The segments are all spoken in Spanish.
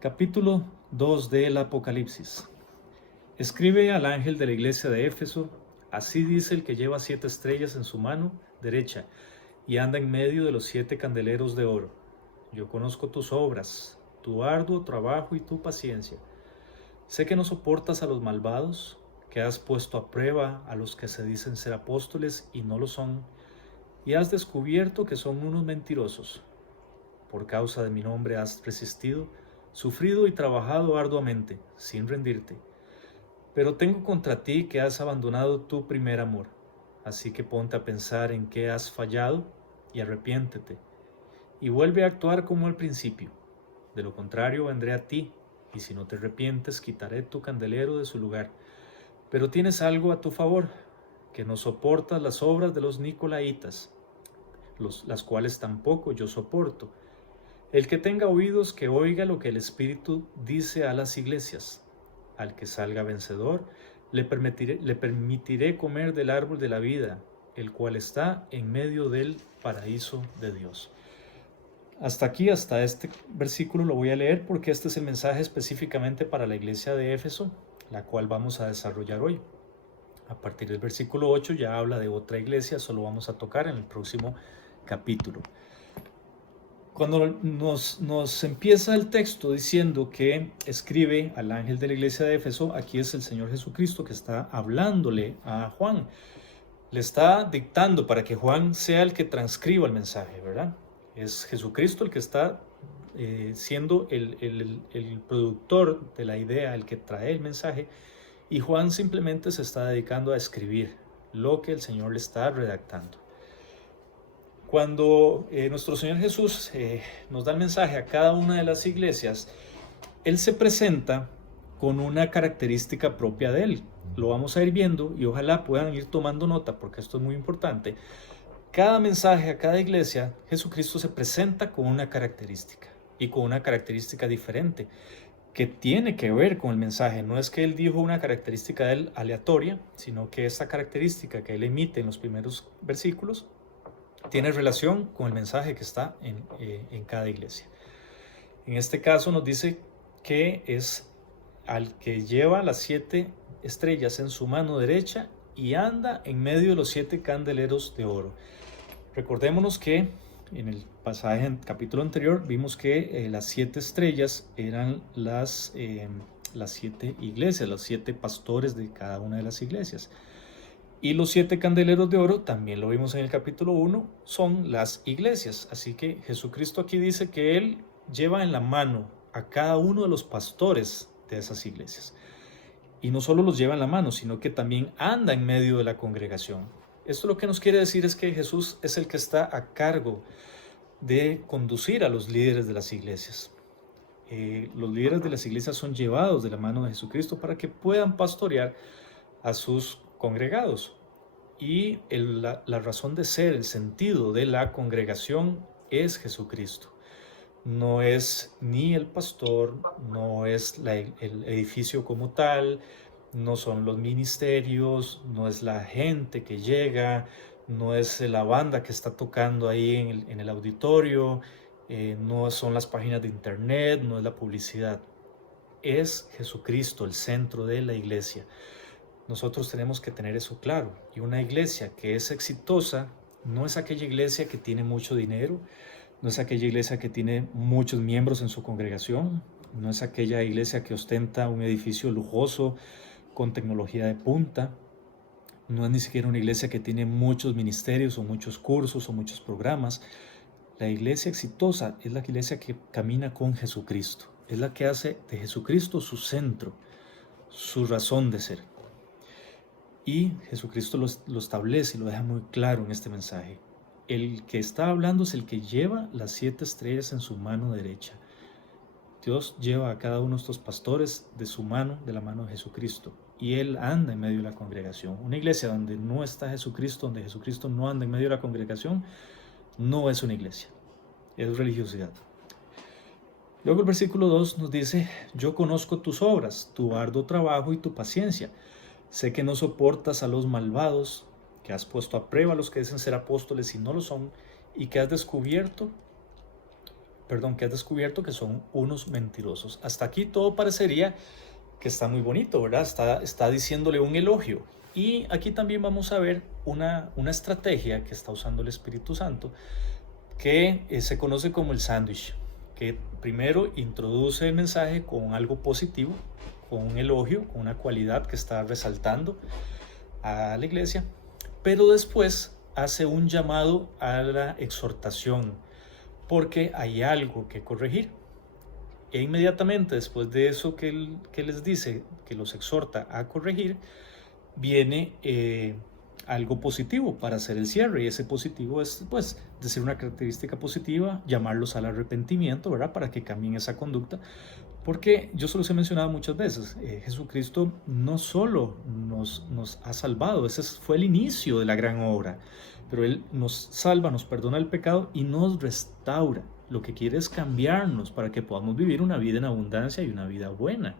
Capítulo 2 del Apocalipsis. Escribe al ángel de la iglesia de Éfeso: así dice el que lleva 7 estrellas en su mano derecha y anda en medio de los 7 candeleros de oro. Yo conozco tus obras, tu arduo trabajo y tu paciencia. Sé que no soportas a los malvados, que has puesto a prueba a los que se dicen ser apóstoles y no lo son, y has descubierto que son unos mentirosos. Por causa de mi nombre has resistido, sufrido y trabajado arduamente, sin rendirte. Pero tengo contra ti que has abandonado tu primer amor. Así que ponte a pensar en qué has fallado y arrepiéntete. Y vuelve a actuar como al principio. De lo contrario vendré a ti, y si no te arrepientes quitaré tu candelero de su lugar. Pero tienes algo a tu favor, que no soportas las obras de los nicolaitas, las cuales tampoco yo soporto. El que tenga oídos, que oiga lo que el Espíritu dice a las iglesias. Al que salga vencedor, le permitiré comer del árbol de la vida, el cual está en medio del paraíso de Dios. Hasta aquí, hasta este versículo lo voy a leer porque este es el mensaje específicamente para la iglesia de Éfeso, la cual vamos a desarrollar hoy. A partir del versículo 8 ya habla de otra iglesia, eso lo vamos a tocar en el próximo capítulo. Cuando nos empieza el texto diciendo que escribe al ángel de la iglesia de Éfeso, aquí es el Señor Jesucristo que está hablándole a Juan. Le está dictando para que Juan sea el que transcriba el mensaje, ¿verdad? Es Jesucristo el que está siendo el productor de la idea, el que trae el mensaje, y Juan simplemente se está dedicando a escribir lo que el Señor le está redactando. Cuando nuestro Señor Jesús nos da el mensaje a cada una de las iglesias, Él se presenta con una característica propia de Él. Lo vamos a ir viendo y ojalá puedan ir tomando nota porque esto es muy importante. Cada mensaje a cada iglesia, Jesucristo se presenta con una característica y con una característica diferente que tiene que ver con el mensaje. No es que Él dijo una característica de Él aleatoria, sino que esa característica que Él emite en los primeros versículos tiene relación con el mensaje que está en cada iglesia. En este caso nos dice que es al que lleva las 7 estrellas en su mano derecha y anda en medio de los 7 candeleros de oro. Recordémonos que en el pasaje, en el capítulo anterior, vimos que las 7 estrellas eran las 7 iglesias, los 7 pastores de cada una de las iglesias. Y los 7 candeleros de oro, también lo vimos en el capítulo 1, son las iglesias. Así que Jesucristo aquí dice que Él lleva en la mano a cada uno de los pastores de esas iglesias. Y no solo los lleva en la mano, sino que también anda en medio de la congregación. Esto lo que nos quiere decir es que Jesús es el que está a cargo de conducir a los líderes de las iglesias. Los líderes de las iglesias son llevados de la mano de Jesucristo para que puedan pastorear a sus congregados. Y la razón de ser, el sentido de la congregación es Jesucristo. No es ni el pastor, no es el edificio como tal, no son los ministerios, no es la gente que llega, no es la banda que está tocando ahí en el auditorio, no son las páginas de internet, no es la publicidad. Es Jesucristo el centro de la iglesia. Nosotros tenemos que tener eso claro. Y una iglesia que es exitosa no es aquella iglesia que tiene mucho dinero, no es aquella iglesia que tiene muchos miembros en su congregación, no es aquella iglesia que ostenta un edificio lujoso con tecnología de punta, no es ni siquiera una iglesia que tiene muchos ministerios o muchos cursos o muchos programas. La iglesia exitosa es la iglesia que camina con Jesucristo, es la que hace de Jesucristo su centro, su razón de ser. Y Jesucristo lo establece y lo deja muy claro en este mensaje. El que está hablando es el que lleva las 7 estrellas en su mano derecha. Dios lleva a cada uno de estos pastores de su mano, de la mano de Jesucristo. Y Él anda en medio de la congregación. Una iglesia donde no está Jesucristo, donde Jesucristo no anda en medio de la congregación, no es una iglesia. Es religiosidad. Luego el versículo 2 nos dice: yo conozco tus obras, tu arduo trabajo y tu paciencia. Sé que no soportas a los malvados, que has puesto a prueba a los que dicen ser apóstoles y no lo son, y que has descubierto perdón, que has descubierto que son unos mentirosos. Hasta aquí todo parecería que está muy bonito, ¿verdad? Está diciéndole un elogio. Y aquí también vamos a ver una estrategia que está usando el Espíritu Santo, que se conoce como el sándwich, que primero introduce el mensaje con algo positivo, con un elogio, con una cualidad que está resaltando a la iglesia, pero después hace un llamado a la exhortación, porque hay algo que corregir. E inmediatamente después de eso que les dice, que los exhorta a corregir, viene algo positivo para hacer el cierre. Y ese positivo es, pues, decir una característica positiva, llamarlos al arrepentimiento, ¿verdad? Para que cambien esa conducta. Porque yo se los he mencionado muchas veces, Jesucristo no solo nos ha salvado, ese fue el inicio de la gran obra, pero Él nos salva, nos perdona el pecado y nos restaura. Lo que quiere es cambiarnos para que podamos vivir una vida en abundancia y una vida buena.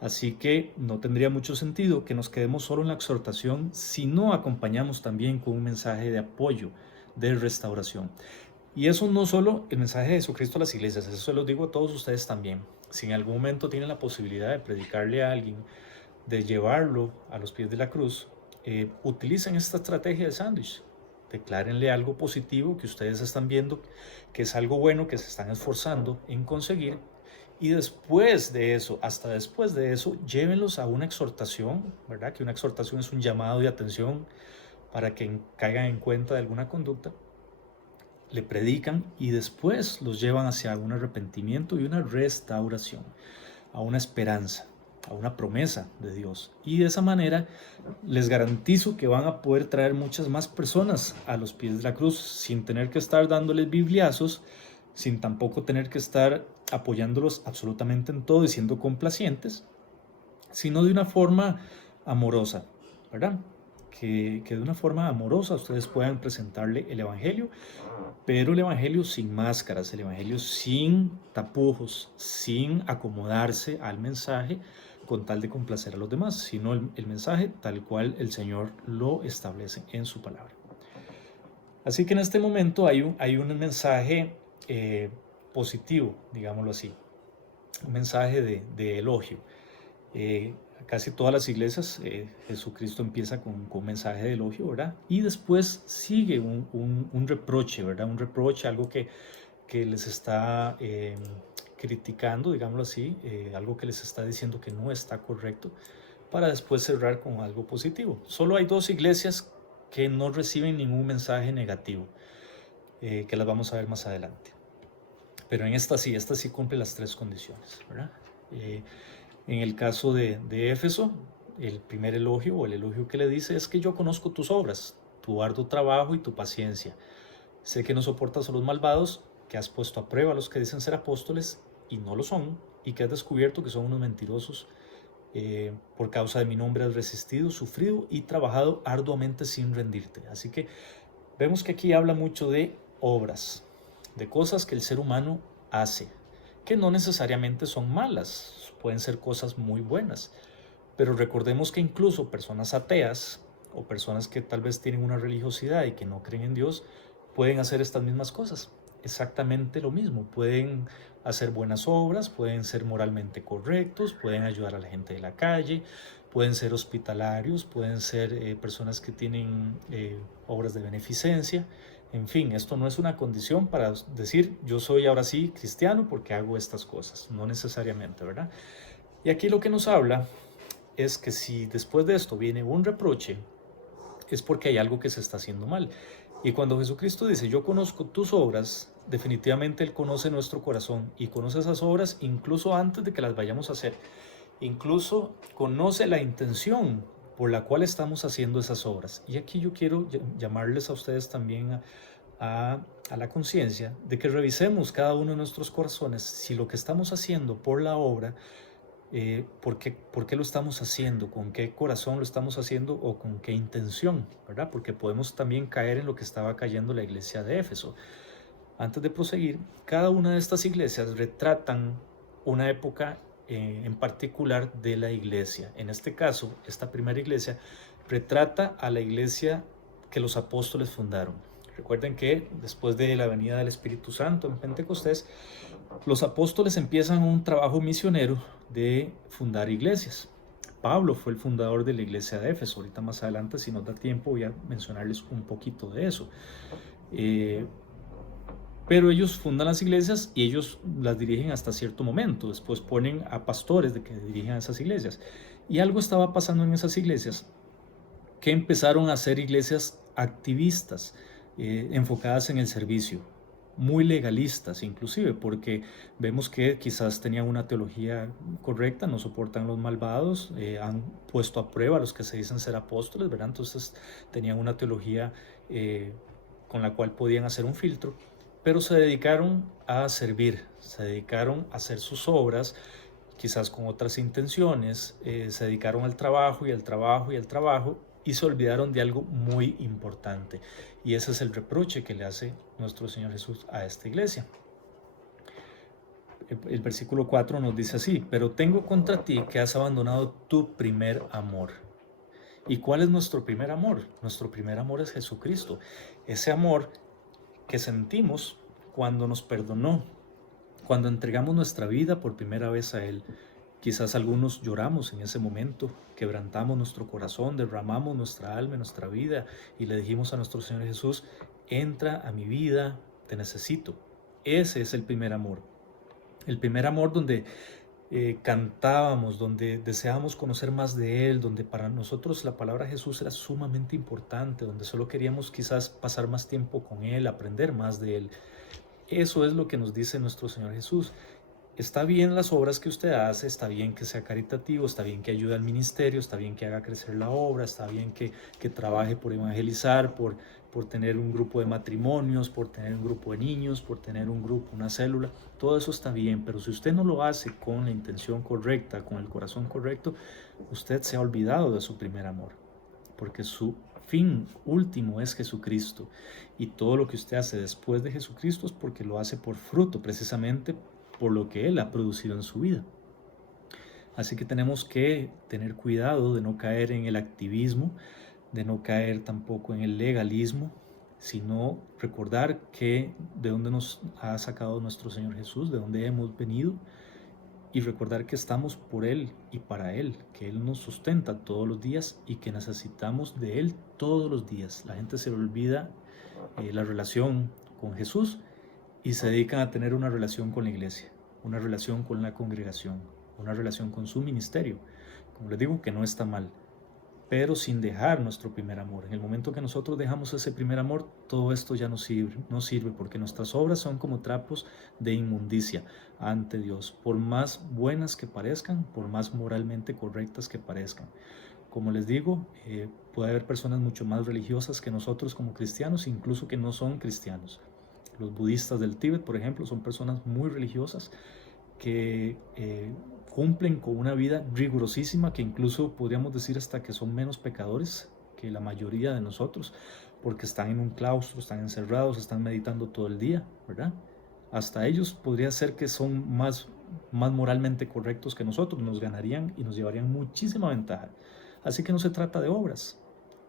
Así que no tendría mucho sentido que nos quedemos solo en la exhortación si no acompañamos también con un mensaje de apoyo, de restauración. Y eso no solo el mensaje de Jesucristo a las iglesias, eso se lo digo a todos ustedes también. Si en algún momento tienen la posibilidad de predicarle a alguien, de llevarlo a los pies de la cruz, utilicen esta estrategia de sándwich. Declárenle algo positivo que ustedes están viendo, que es algo bueno, que se están esforzando en conseguir. Y después de eso, hasta después de eso, llévenlos a una exhortación, ¿verdad? Que una exhortación es un llamado de atención para que caigan en cuenta de alguna conducta. Le predican y después los llevan hacia un arrepentimiento y una restauración, a una esperanza, a una promesa de Dios. Y de esa manera les garantizo que van a poder traer muchas más personas a los pies de la cruz sin tener que estar dándoles bibliazos, sin tampoco tener que estar apoyándolos absolutamente en todo y siendo complacientes, sino de una forma amorosa, ¿verdad? Que de una forma amorosa ustedes puedan presentarle el Evangelio, pero el Evangelio sin máscaras, el Evangelio sin tapujos, sin acomodarse al mensaje con tal de complacer a los demás, sino el mensaje tal cual el Señor lo establece en su palabra. Así que en este momento hay un mensaje positivo, digámoslo así, un mensaje de elogio. Casi todas las iglesias, Jesucristo empieza con un mensaje de elogio, ¿verdad? Y después sigue un reproche, ¿verdad? Un reproche, algo que les está criticando, digámoslo así, algo que les está diciendo que no está correcto, para después cerrar con algo positivo. Solo hay dos iglesias que no reciben ningún mensaje negativo, que las vamos a ver más adelante. Pero en esta sí cumple las tres condiciones, ¿verdad? En el caso de Éfeso, el primer elogio o el elogio que le dice es que yo conozco tus obras, tu arduo trabajo y tu paciencia. Sé que no soportas a los malvados, que has puesto a prueba a los que dicen ser apóstoles y no lo son, y que has descubierto que son unos mentirosos. Por causa de mi nombre has resistido, sufrido y trabajado arduamente sin rendirte. Así que vemos que aquí habla mucho de obras, de cosas que el ser humano hace, que no necesariamente son malas, pueden ser cosas muy buenas. Pero recordemos que incluso personas ateas o personas que tal vez tienen una religiosidad y que no creen en Dios, pueden hacer estas mismas cosas. Exactamente lo mismo. Pueden hacer buenas obras, pueden ser moralmente correctos, pueden ayudar a la gente de la calle, pueden ser hospitalarios, pueden ser personas que tienen obras de beneficencia. En fin, esto no es una condición para decir yo soy ahora sí cristiano porque hago estas cosas. No necesariamente, ¿verdad? Y aquí lo que nos habla es que si después de esto viene un reproche, es porque hay algo que se está haciendo mal. Y cuando Jesucristo dice, yo conozco tus obras, definitivamente Él conoce nuestro corazón y conoce esas obras incluso antes de que las vayamos a hacer. Incluso conoce la intención por la cual estamos haciendo esas obras. Y aquí yo quiero llamarles a ustedes también a la conciencia de que revisemos cada uno de nuestros corazones si lo que estamos haciendo por la obra, ¿por qué lo estamos haciendo? ¿Con qué corazón lo estamos haciendo o con qué intención? ¿Verdad? Porque podemos también caer en lo que estaba cayendo la iglesia de Éfeso. Antes de proseguir, cada una de estas iglesias retratan una época en particular de la iglesia. En este caso, esta primera iglesia retrata a la iglesia que los apóstoles fundaron. Recuerden que después de la venida del Espíritu Santo en Pentecostés, los apóstoles empiezan un trabajo misionero de fundar iglesias. Pablo fue el fundador de la iglesia de Éfeso. Ahorita más adelante, si nos da tiempo, voy a mencionarles un poquito de eso. Pero ellos fundan las iglesias y ellos las dirigen hasta cierto momento. Después ponen a pastores de que dirigen esas iglesias. Y algo estaba pasando en esas iglesias, que empezaron a ser iglesias activistas, enfocadas en el servicio, muy legalistas inclusive, porque vemos que quizás tenían una teología correcta, no soportan los malvados, han puesto a prueba a los que se dicen ser apóstoles, ¿verdad? Entonces tenían una teología con la cual podían hacer un filtro, pero se dedicaron a servir, se dedicaron a hacer sus obras, quizás con otras intenciones, se dedicaron al trabajo y al trabajo y al trabajo, y se olvidaron de algo muy importante. Y ese es el reproche que le hace nuestro Señor Jesús a esta iglesia. El versículo 4 nos dice así: pero tengo contra ti que has abandonado tu primer amor. ¿Y cuál es nuestro primer amor? Nuestro primer amor es Jesucristo. Ese amor que sentimos cuando nos perdonó, cuando entregamos nuestra vida por primera vez a Él. Quizás algunos lloramos en ese momento, quebrantamos nuestro corazón, derramamos nuestra alma, nuestra vida y le dijimos a nuestro Señor Jesús: entra a mi vida, te necesito. Ese es el primer amor. El primer amor donde cantábamos, donde deseábamos conocer más de Él, donde para nosotros la palabra Jesús era sumamente importante, donde solo queríamos quizás pasar más tiempo con Él, aprender más de Él. Eso es lo que nos dice nuestro Señor Jesús. Está bien las obras que usted hace, está bien que sea caritativo, está bien que ayude al ministerio, está bien que haga crecer la obra, está bien que trabaje por evangelizar, por tener un grupo de matrimonios, por tener un grupo de niños, por tener un grupo, una célula. Todo eso está bien, pero si usted no lo hace con la intención correcta, con el corazón correcto, usted se ha olvidado de su primer amor, porque su fin último es Jesucristo, y todo lo que usted hace después de Jesucristo es porque lo hace por fruto, precisamente por lo que Él ha producido en su vida. Así que tenemos que tener cuidado de no caer en el activismo, de no caer tampoco en el legalismo, sino recordar que de dónde nos ha sacado nuestro Señor Jesús, de dónde hemos venido, y recordar que estamos por Él y para Él, que Él nos sustenta todos los días y que necesitamos de Él todos los días. La gente se le olvida la relación con Jesús y se dedican a tener una relación con la iglesia, una relación con la congregación, una relación con su ministerio. Como les digo, que no está mal, pero sin dejar nuestro primer amor. En el momento que nosotros dejamos ese primer amor, todo esto ya no sirve, porque nuestras obras son como trapos de inmundicia ante Dios, por más buenas que parezcan, por más moralmente correctas que parezcan. Como les digo, puede haber personas mucho más religiosas que nosotros como cristianos, incluso que no son cristianos. Los budistas del Tíbet, por ejemplo, son personas muy religiosas que cumplen con una vida rigurosísima, que incluso podríamos decir hasta que son menos pecadores que la mayoría de nosotros, porque están en un claustro, están encerrados, están meditando todo el día, ¿verdad? Hasta ellos podría ser que son más moralmente correctos que nosotros, nos ganarían y nos llevarían muchísima ventaja. Así que no se trata de obras,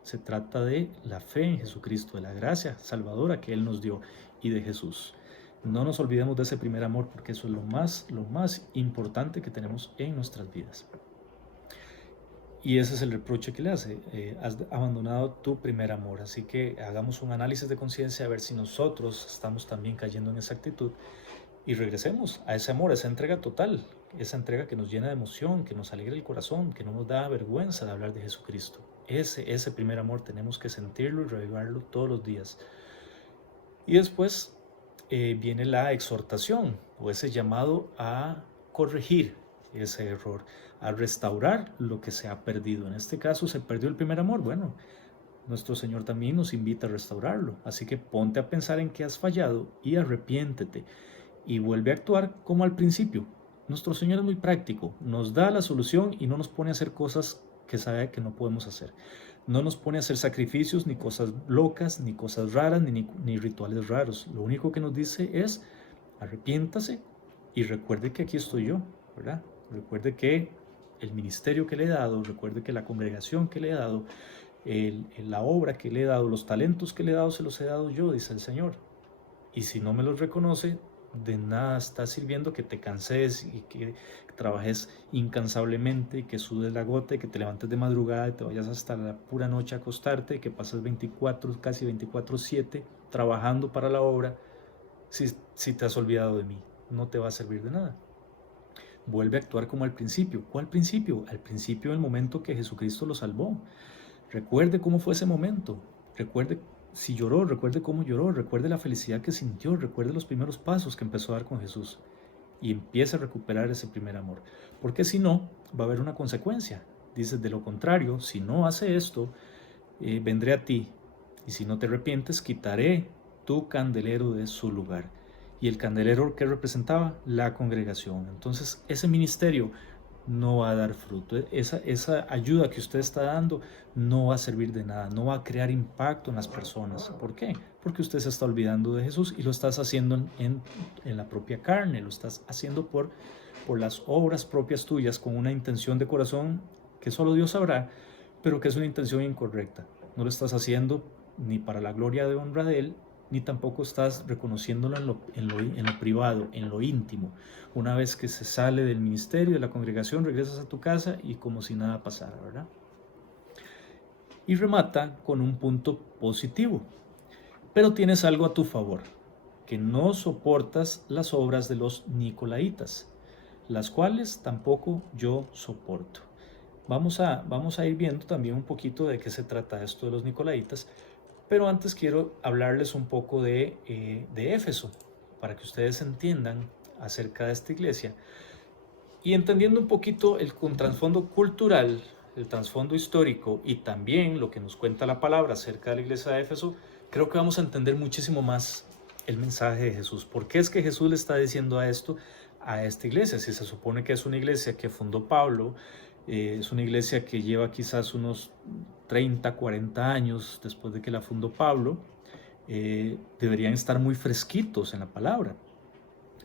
se trata de la fe en Jesucristo, de la gracia salvadora que Él nos dio y de Jesús. No nos olvidemos de ese primer amor, porque eso es lo más importante que tenemos en nuestras vidas. Y ese es el reproche que le hace: has abandonado tu primer amor. Así que hagamos un análisis de conciencia a ver si nosotros estamos también cayendo en esa actitud, y regresemos a ese amor, a esa entrega total, esa entrega que nos llena de emoción, que nos alegra el corazón, que no nos da vergüenza de hablar de Jesucristo. Ese primer amor tenemos que sentirlo y revivarlo todos los días. Y después viene la exhortación, o ese llamado a corregir ese error, a restaurar lo que se ha perdido. En este caso se perdió el primer amor. Bueno, nuestro Señor también nos invita a restaurarlo. Así que ponte a pensar en qué has fallado y arrepiéntete y vuelve a actuar como al principio. Nuestro Señor es muy práctico, nos da la solución y no nos pone a hacer cosas que sabe que no podemos hacer. No nos pone a hacer sacrificios, ni cosas locas, ni cosas raras, ni rituales raros. Lo único que nos dice es: arrepiéntase y recuerde que aquí estoy yo, ¿verdad? Recuerde que el ministerio que le he dado, recuerde que la congregación que le he dado, la obra que le he dado, los talentos que le he dado, se los he dado yo, dice el Señor. Y si no me los reconoce, de nada está sirviendo que te canses y que trabajes incansablemente, y que sudes la gota, y que te levantes de madrugada y te vayas hasta la pura noche a acostarte, y que pases 24, casi 24/7 trabajando para la obra. Si te has olvidado de mí, no te va a servir de nada. Vuelve a actuar como al principio. ¿Cuál principio? Al principio, del momento que Jesucristo lo salvó. Recuerde cómo fue ese momento. Recuerde si lloró, recuerde cómo lloró, recuerde la felicidad que sintió, recuerde los primeros pasos que empezó a dar con Jesús, y empiece a recuperar ese primer amor. Porque si no, va a haber una consecuencia. Dice, de lo contrario, si no hace esto, vendré a ti, y si no te arrepientes, quitaré tu candelero de su lugar. Y el candelero, que representaba la congregación. Entonces, ese ministerio no va a dar fruto. Esa ayuda que usted está dando no va a servir de nada, no va a crear impacto en las personas. ¿Por qué? Porque usted se está olvidando de Jesús y lo estás haciendo en la propia carne, lo estás haciendo por las obras propias tuyas, con una intención de corazón que solo Dios sabrá, pero que es una intención incorrecta. No lo estás haciendo ni para la gloria de honra de Él, ni tampoco estás reconociéndolo en lo privado, en lo íntimo. Una vez que se sale del ministerio, de la congregación, regresas a tu casa y como si nada pasara, ¿verdad? Y remata con un punto positivo. Pero tienes algo a tu favor, que no soportas las obras de los nicolaitas, las cuales tampoco yo soporto. Vamos a ir viendo también un poquito de qué se trata esto de los nicolaitas, pero antes quiero hablarles un poco de Éfeso, para que ustedes entiendan acerca de esta iglesia. Y entendiendo un poquito el trasfondo cultural, el trasfondo histórico y también lo que nos cuenta la palabra acerca de la iglesia de Éfeso, creo que vamos a entender muchísimo más el mensaje de Jesús. ¿Por qué es que Jesús le está diciendo a esta iglesia? Si se supone que es una iglesia que fundó Pablo, es una iglesia que lleva quizás unos 30, 40 años después de que la fundó Pablo, deberían estar muy fresquitos en la palabra.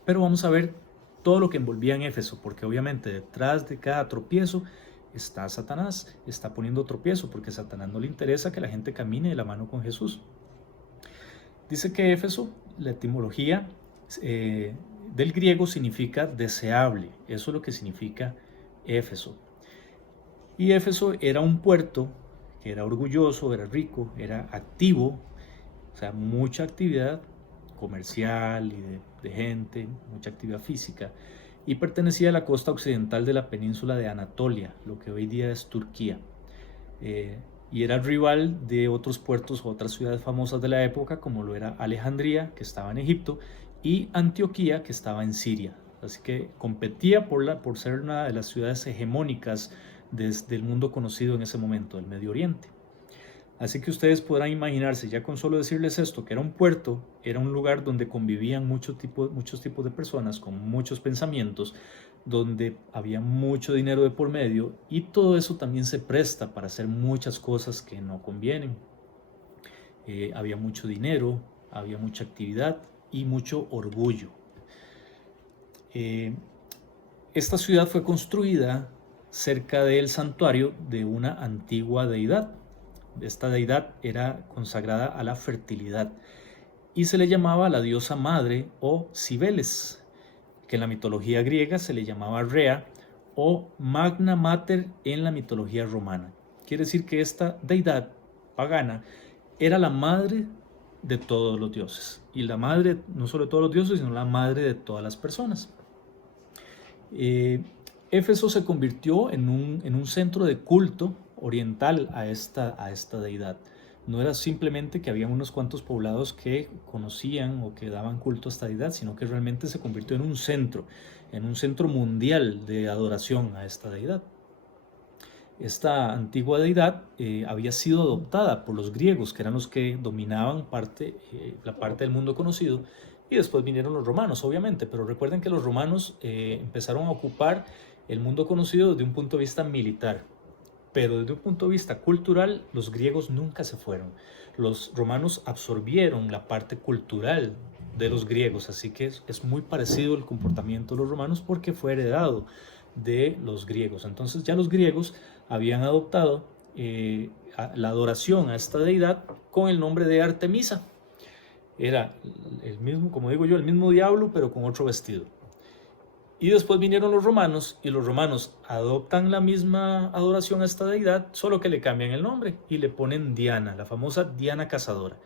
Pero vamos a ver todo lo que envolvía en Éfeso, porque obviamente detrás de cada tropiezo está Satanás, está poniendo tropiezo, porque a Satanás no le interesa que la gente camine de la mano con Jesús. Dice que Éfeso, la etimología del griego significa deseable, eso es lo que significa Éfeso. Y Éfeso era un puerto que era orgulloso, era rico, era activo, o sea, mucha actividad comercial y de gente, mucha actividad física, y pertenecía a la costa occidental de la península de Anatolia, lo que hoy día es Turquía. Y era rival de otros puertos, otras ciudades famosas de la época, como lo era Alejandría, que estaba en Egipto, y Antioquía, que estaba en Siria. Así que competía por ser una de las ciudades hegemónicas desde el mundo conocido en ese momento, del Medio Oriente. Así que ustedes podrán imaginarse, ya con solo decirles esto, que era un puerto, era un lugar donde convivían muchos tipos de personas con muchos pensamientos, donde había mucho dinero de por medio, y todo eso también se presta para hacer muchas cosas que no convienen. Había mucho dinero, había mucha actividad y mucho orgullo. Esta ciudad fue construida cerca del santuario de una antigua deidad. Esta deidad era consagrada a la fertilidad y se le llamaba la diosa madre o Cibeles, que en la mitología griega se le llamaba Rea, o Magna Mater en la mitología romana. Quiere decir que esta deidad pagana era la madre de todos los dioses, y la madre no solo de todos los dioses, sino la madre de todas las personas. Éfeso se convirtió en un centro de culto oriental a esta deidad. No era simplemente que había unos cuantos poblados que conocían o que daban culto a esta deidad, sino que realmente se convirtió en un centro mundial de adoración a esta deidad. Esta antigua deidad había sido adoptada por los griegos, que eran los que dominaban la parte del mundo conocido, y después vinieron los romanos, obviamente, pero recuerden que los romanos empezaron a ocupar el mundo conocido desde un punto de vista militar, pero desde un punto de vista cultural, los griegos nunca se fueron. Los romanos absorbieron la parte cultural de los griegos, así que es muy parecido el comportamiento de los romanos porque fue heredado de los griegos. Entonces ya los griegos habían adoptado la adoración a esta deidad con el nombre de Artemisa. Era el mismo, como digo yo, el mismo diablo, pero con otro vestido. Y después vinieron los romanos, y los romanos adoptan la misma adoración a esta deidad, solo que le cambian el nombre y le ponen Diana, la famosa Diana Cazadora,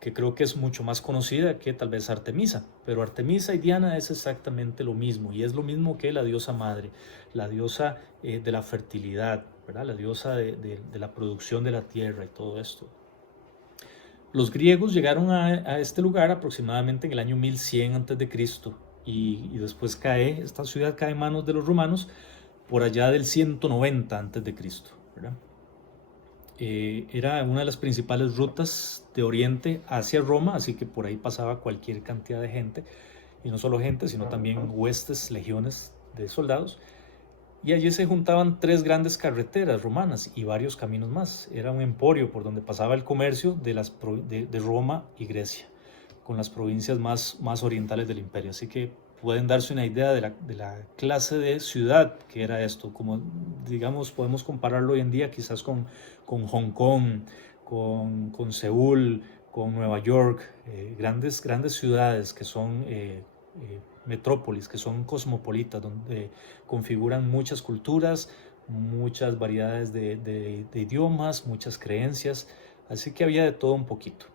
que creo que es mucho más conocida que tal vez Artemisa. Pero Artemisa y Diana es exactamente lo mismo, y es lo mismo que la diosa madre, la diosa de la fertilidad, ¿verdad? La diosa de la producción de la tierra y todo esto. Los griegos llegaron a este lugar aproximadamente en el año 1100 a.C. Y después esta ciudad cae en manos de los romanos por allá del 190 a.C., ¿verdad? Era una de las principales rutas de Oriente hacia Roma, así que por ahí pasaba cualquier cantidad de gente, y no solo gente, sino también huestes, legiones de soldados. Y allí se juntaban tres grandes carreteras romanas y varios caminos más. Era un emporio por donde pasaba el comercio de Roma y Grecia, con las provincias más orientales del imperio. Así que pueden darse una idea de la clase de ciudad que era esto. Como, digamos, podemos compararlo hoy en día quizás con Hong Kong, con Seúl, con Nueva York, grandes ciudades que son metrópolis, que son cosmopolitas, donde configuran muchas culturas, muchas variedades de idiomas, muchas creencias, así que había de todo un poquito.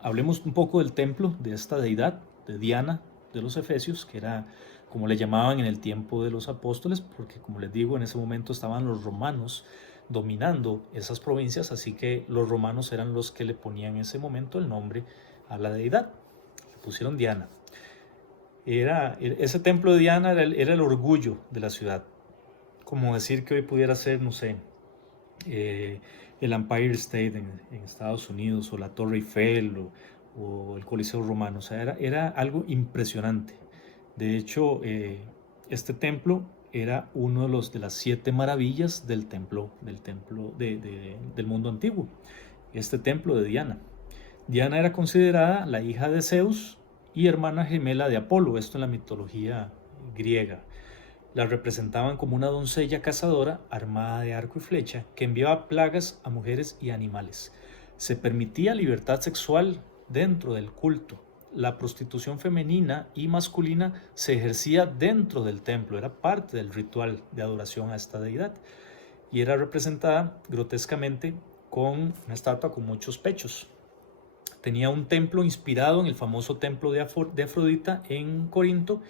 Hablemos un poco del templo de esta deidad, de Diana de los Efesios, que era como le llamaban en el tiempo de los apóstoles, porque como les digo, en ese momento estaban los romanos dominando esas provincias, así que los romanos eran los que le ponían en ese momento el nombre a la deidad. Le pusieron Diana. Ese templo de Diana era el orgullo de la ciudad. Como decir que hoy pudiera ser, no sé, el Empire State en Estados Unidos, o la Torre Eiffel, o el Coliseo Romano. O sea, era algo impresionante. De hecho, este templo era uno de las 7 maravillas del mundo antiguo. Este templo de Diana. Diana era considerada la hija de Zeus y hermana gemela de Apolo, esto en la mitología griega. La representaban como una doncella cazadora armada de arco y flecha que enviaba plagas a mujeres y animales. Se permitía libertad sexual dentro del culto. La prostitución femenina y masculina se ejercía dentro del templo, era parte del ritual de adoración a esta deidad, y era representada grotescamente con una estatua con muchos pechos. Tenía un templo inspirado en el famoso templo de Afrodita en Corinto,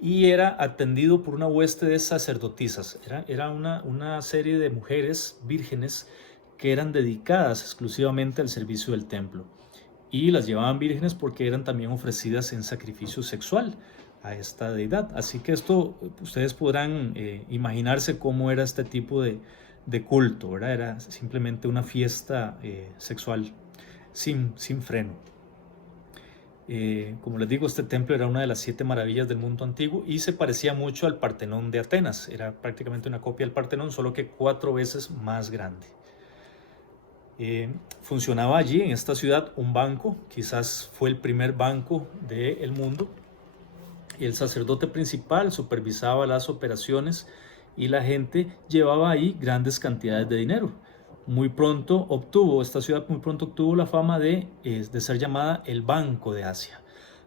y era atendido por una hueste de sacerdotisas. Era una serie de mujeres vírgenes que eran dedicadas exclusivamente al servicio del templo, y las llevaban vírgenes porque eran también ofrecidas en sacrificio sexual a esta deidad. Así que esto, ustedes podrán imaginarse cómo era este tipo de culto, ¿verdad? Era simplemente una fiesta sexual sin freno. Como les digo, este templo era una de las 7 maravillas del mundo antiguo y se parecía mucho al Partenón de Atenas. Era prácticamente una copia del Partenón, solo que 4 veces más grande. Funcionaba allí en esta ciudad un banco, quizás fue el primer banco del mundo. El sacerdote principal supervisaba las operaciones y la gente llevaba ahí grandes cantidades de dinero. Esta ciudad muy pronto obtuvo la fama de ser llamada el Banco de Asia.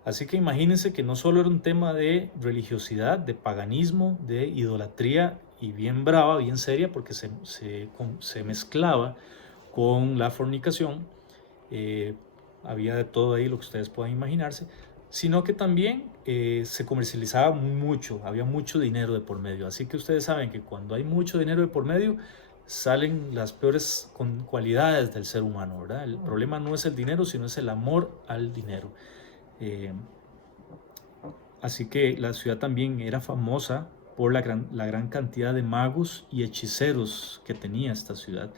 Así que imagínense que no solo era un tema de religiosidad, de paganismo, de idolatría, y bien brava, bien seria, porque se mezclaba con la fornicación. Había de todo ahí, lo que ustedes puedan imaginarse, sino que también se comercializaba mucho, había mucho dinero de por medio. Así que ustedes saben que cuando hay mucho dinero de por medio, salen las peores cualidades del ser humano, ¿verdad? El problema no es el dinero, sino es el amor al dinero. Así que la ciudad también era famosa por la gran cantidad de magos y hechiceros que tenía esta ciudad.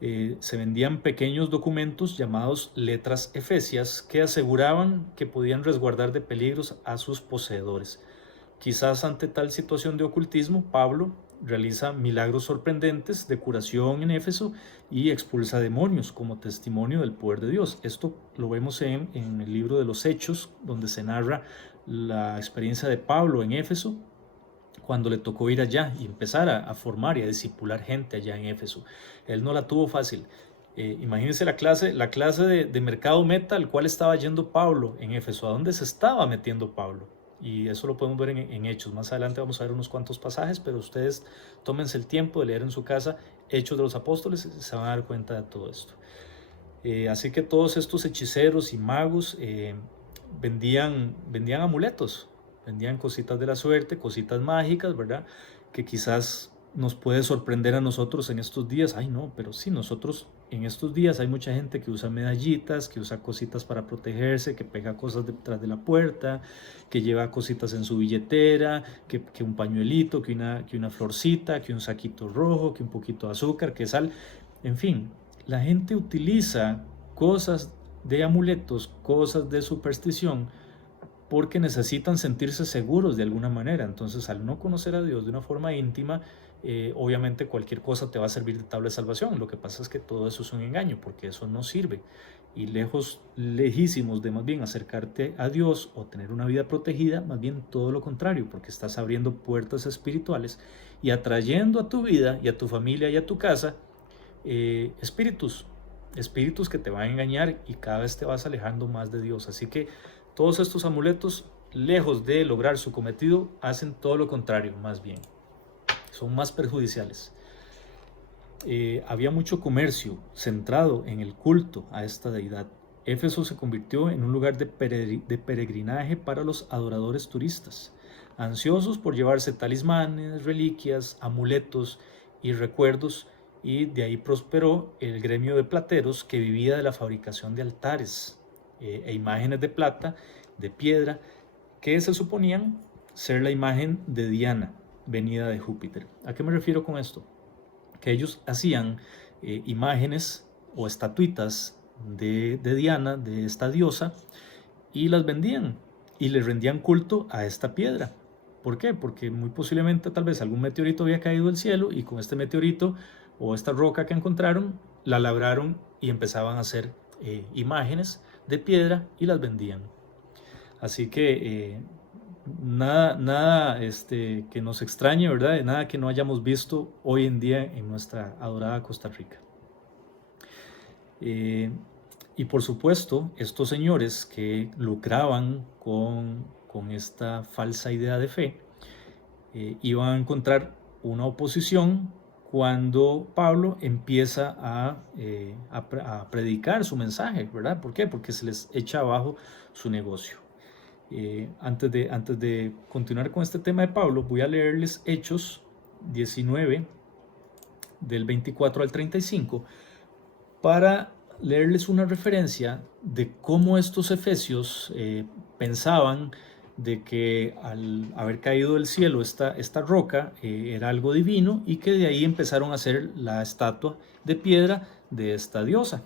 Se vendían pequeños documentos llamados letras efesias que aseguraban que podían resguardar de peligros a sus poseedores. Quizás ante tal situación de ocultismo, Pablo realiza milagros sorprendentes de curación en Éfeso y expulsa demonios como testimonio del poder de Dios. Esto lo vemos en el libro de los Hechos, donde se narra la experiencia de Pablo en Éfeso, cuando le tocó ir allá y empezar a formar y a discipular gente allá en Éfeso. Él no la tuvo fácil. Imagínense la clase de mercado meta al cual estaba yendo Pablo en Éfeso, a dónde se estaba metiendo Pablo. Y eso lo podemos ver en Hechos. Más adelante vamos a ver unos cuantos pasajes, pero ustedes tómense el tiempo de leer en su casa Hechos de los Apóstoles y se van a dar cuenta de todo esto. Así que todos estos hechiceros y magos vendían amuletos, vendían cositas de la suerte, cositas mágicas, ¿verdad? Que quizás nos puede sorprender a nosotros en estos días. Ay, no, pero sí, nosotros en estos días hay mucha gente que usa medallitas, que usa cositas para protegerse, que pega cosas detrás de la puerta, que lleva cositas en su billetera, que un pañuelito, que una florcita, que un saquito rojo, que un poquito de azúcar, que sal. En fin, la gente utiliza cosas de amuletos, cosas de superstición, porque necesitan sentirse seguros de alguna manera. Entonces, al no conocer a Dios de una forma íntima, obviamente cualquier cosa te va a servir de tabla de salvación. Lo que pasa es que todo eso es un engaño, porque eso no sirve. Y lejísimos de más bien acercarte a Dios o tener una vida protegida, más bien todo lo contrario, porque estás abriendo puertas espirituales y atrayendo a tu vida y a tu familia y a tu casa espíritus que te van a engañar y cada vez te vas alejando más de Dios. Así que todos estos amuletos, lejos de lograr su cometido, hacen todo lo contrario, más bien. Son más perjudiciales. Había mucho comercio centrado en el culto a esta deidad. Éfeso se convirtió en un lugar de peregrinaje para los adoradores turistas, ansiosos por llevarse talismanes, reliquias, amuletos y recuerdos, y de ahí prosperó el gremio de plateros que vivía de la fabricación de altares e imágenes de plata, de piedra, que se suponían ser la imagen de Diana, venida de Júpiter. ¿A qué me refiero con esto? Que ellos hacían imágenes o estatuitas de Diana, de esta diosa, y las vendían y le rendían culto a esta piedra. ¿Por qué? Porque muy posiblemente tal vez algún meteorito había caído del cielo y con este meteorito o esta roca que encontraron, la labraron y empezaban a hacer imágenes de piedra y las vendían. Así que nada que nos extrañe, ¿verdad? Nada que no hayamos visto hoy en día en nuestra adorada Costa Rica. Y por supuesto, estos señores que lucraban con esta falsa idea de fe, iban a encontrar una oposición cuando Pablo empieza a predicar su mensaje, ¿verdad? ¿Por qué? Porque se les echa abajo su negocio. Antes de continuar con este tema de Pablo, voy a leerles Hechos 19, del 24 al 35, para leerles una referencia de cómo estos efesios pensaban de que al haber caído del cielo esta roca era algo divino, y que de ahí empezaron a hacer la estatua de piedra de esta diosa,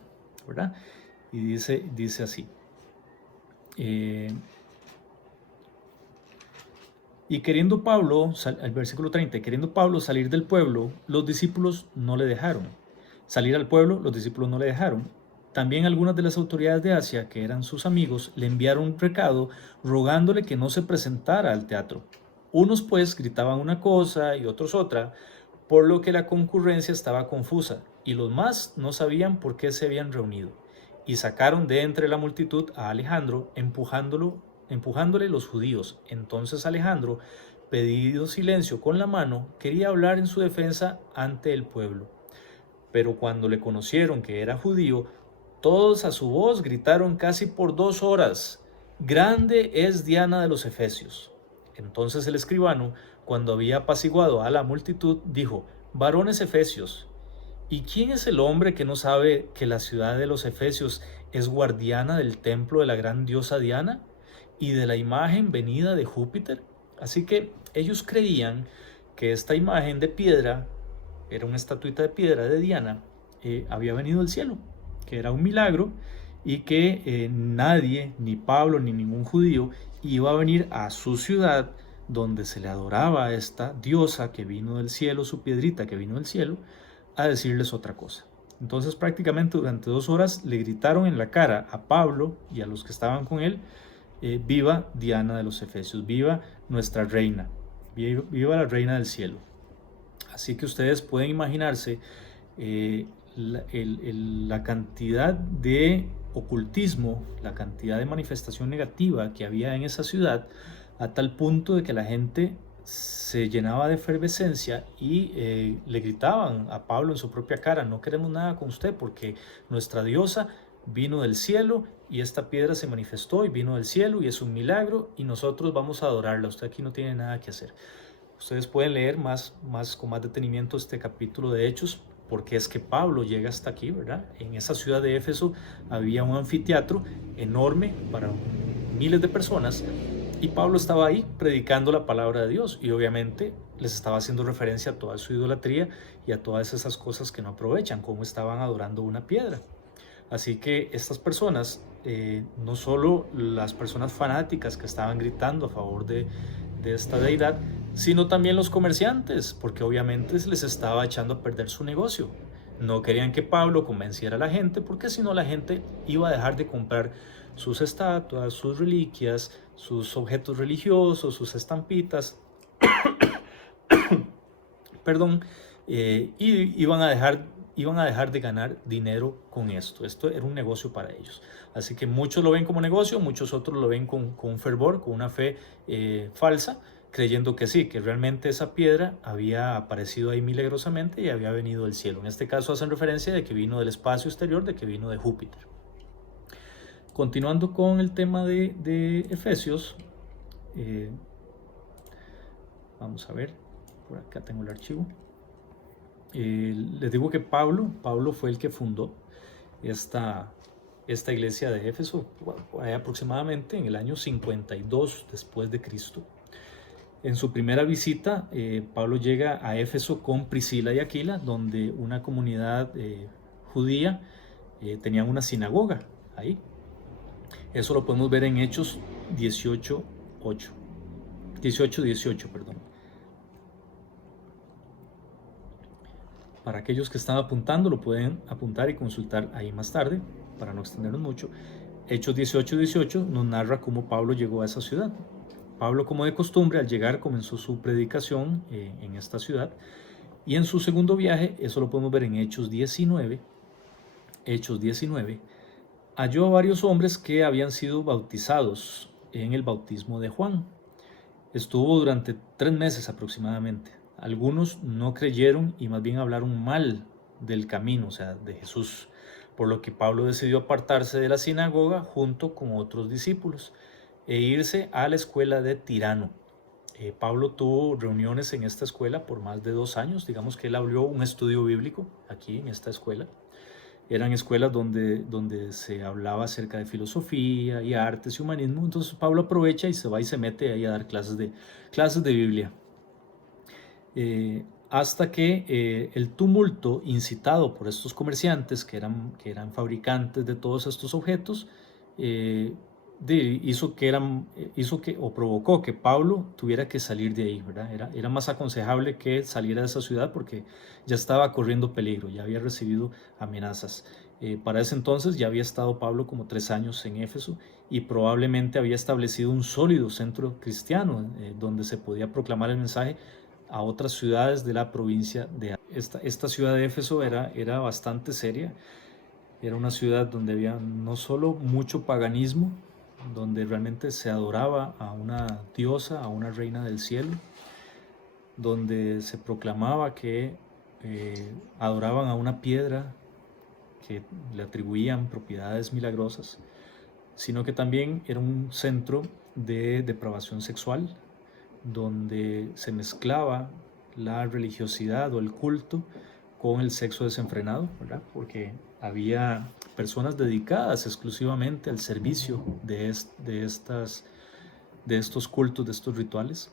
¿verdad? Y dice así. Y queriendo Pablo, el versículo 30, queriendo Pablo salir del pueblo, los discípulos no le dejaron. Salir al pueblo, los discípulos no le dejaron. También algunas de las autoridades de Asia, que eran sus amigos, le enviaron un recado rogándole que no se presentara al teatro. Unos pues gritaban una cosa y otros otra, por lo que la concurrencia estaba confusa, y los más no sabían por qué se habían reunido. Y sacaron de entre la multitud a Alejandro, empujándole los judíos. Entonces Alejandro, pedido silencio con la mano, quería hablar en su defensa ante el pueblo. Pero cuando le conocieron que era judío, todos a su voz gritaron casi por 2 horas: «Grande es Diana de los Efesios». Entonces el escribano, cuando había apaciguado a la multitud, dijo: «Varones efesios, ¿y quién es el hombre que no sabe que la ciudad de los Efesios es guardiana del templo de la gran diosa Diana y de la imagen venida de Júpiter?» Así que ellos creían que esta imagen de piedra, era una estatuita de piedra de Diana, había venido del cielo, que era un milagro, y que nadie, ni Pablo ni ningún judío, iba a venir a su ciudad donde se le adoraba a esta diosa que vino del cielo, su piedrita que vino del cielo, a decirles otra cosa. Entonces prácticamente durante 2 horas le gritaron en la cara a Pablo y a los que estaban con él: viva Diana de los Efesios, viva nuestra reina. viva la reina del cielo. Así que ustedes pueden imaginarse la cantidad de ocultismo, la cantidad de manifestación negativa que había en esa ciudad, a tal punto de que la gente se llenaba de efervescencia y le gritaban a Pablo en su propia cara: no queremos nada con usted, porque nuestra diosa vino del cielo y esta piedra se manifestó y vino del cielo y es un milagro y nosotros vamos a adorarla, usted aquí no tiene nada que hacer. Ustedes pueden leer con más detenimiento este capítulo de Hechos, porque es que Pablo llega hasta aquí, ¿verdad? En esa ciudad de Éfeso había un anfiteatro enorme para miles de personas y Pablo estaba ahí predicando la palabra de Dios y obviamente les estaba haciendo referencia a toda su idolatría y a todas esas cosas que no aprovechan, como estaban adorando una piedra. Así que estas personas, no solo las personas fanáticas que estaban gritando a favor de esta deidad, sino también los comerciantes, porque obviamente les estaba echando a perder su negocio. No querían que Pablo convenciera a la gente, porque si no la gente iba a dejar de comprar sus estatuas, sus reliquias, sus objetos religiosos, sus estampitas, perdón, y iban a dejar de ganar dinero con esto. Esto era un negocio para ellos. Así que muchos lo ven como negocio, muchos otros lo ven con fervor, con una fe falsa, creyendo que sí, que realmente esa piedra había aparecido ahí milagrosamente y había venido del cielo. En este caso hacen referencia de que vino del espacio exterior, de que vino de Júpiter. Continuando con el tema de Efesios, vamos a ver, por acá tengo el archivo. Les digo que Pablo fue el que fundó esta iglesia de Éfeso, aproximadamente en el año 52 después de Cristo. En su primera visita, Pablo llega a Éfeso con Priscila y Aquila, donde una comunidad judía tenía una sinagoga ahí. Eso lo podemos ver en Hechos 18:18, perdón. Para aquellos que están apuntando, lo pueden apuntar y consultar ahí más tarde, para no extendernos mucho. Hechos 18:18 nos narra cómo Pablo llegó a esa ciudad. Pablo, como de costumbre, al llegar comenzó su predicación en esta ciudad, y en su segundo viaje, eso lo podemos ver en Hechos 19, halló a varios hombres que habían sido bautizados en el bautismo de Juan. Estuvo durante 3 meses aproximadamente. Algunos no creyeron y más bien hablaron mal del camino, o sea, de Jesús, por lo que Pablo decidió apartarse de la sinagoga junto con otros discípulos e irse a la escuela de Tirano. Pablo tuvo reuniones en esta escuela por más de 2 años. Digamos que él abrió un estudio bíblico aquí en esta escuela. Eran escuelas donde se hablaba acerca de filosofía y artes y humanismo. Entonces Pablo aprovecha y se va y se mete ahí a dar clases de Biblia. Hasta que el tumulto incitado por estos comerciantes que eran fabricantes de todos estos objetos provocó que Pablo tuviera que salir de ahí, ¿verdad? Era más aconsejable que saliera de esa ciudad porque ya estaba corriendo peligro, ya había recibido amenazas. Para ese entonces ya había estado Pablo como 3 años en Éfeso y probablemente había establecido un sólido centro cristiano donde se podía proclamar el mensaje a otras ciudades de la provincia de esta ciudad de Éfeso era bastante seria. Era una ciudad donde había no solo mucho paganismo, donde realmente se adoraba a una diosa, a una reina del cielo, donde se proclamaba que adoraban a una piedra que le atribuían propiedades milagrosas, sino que también era un centro de depravación sexual, donde se mezclaba la religiosidad o el culto con el sexo desenfrenado, ¿verdad? Porque había personas dedicadas exclusivamente al servicio de estos cultos, de estos rituales.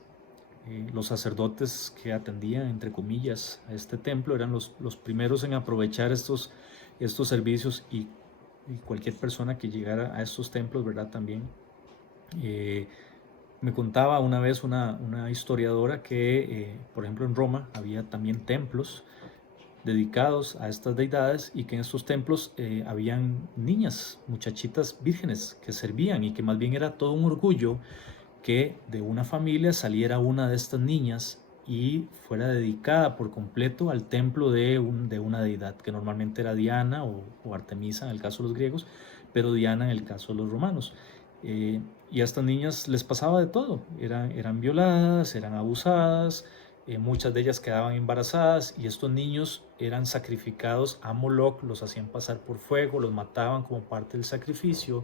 Los sacerdotes que atendían, entre comillas, a este templo eran los primeros en aprovechar estos servicios, y cualquier persona que llegara a estos templos, ¿verdad? También. Me contaba una vez una historiadora que, por ejemplo, en Roma había también templos dedicados a estas deidades y que en estos templos habían niñas, muchachitas vírgenes que servían, y que más bien era todo un orgullo que de una familia saliera una de estas niñas y fuera dedicada por completo al templo de una deidad, que normalmente era Diana o Artemisa en el caso de los griegos, pero Diana en el caso de los romanos. Y a estas niñas les pasaba de todo, eran violadas, eran abusadas, muchas de ellas quedaban embarazadas y estos niños eran sacrificados a Moloch, los hacían pasar por fuego, los mataban como parte del sacrificio.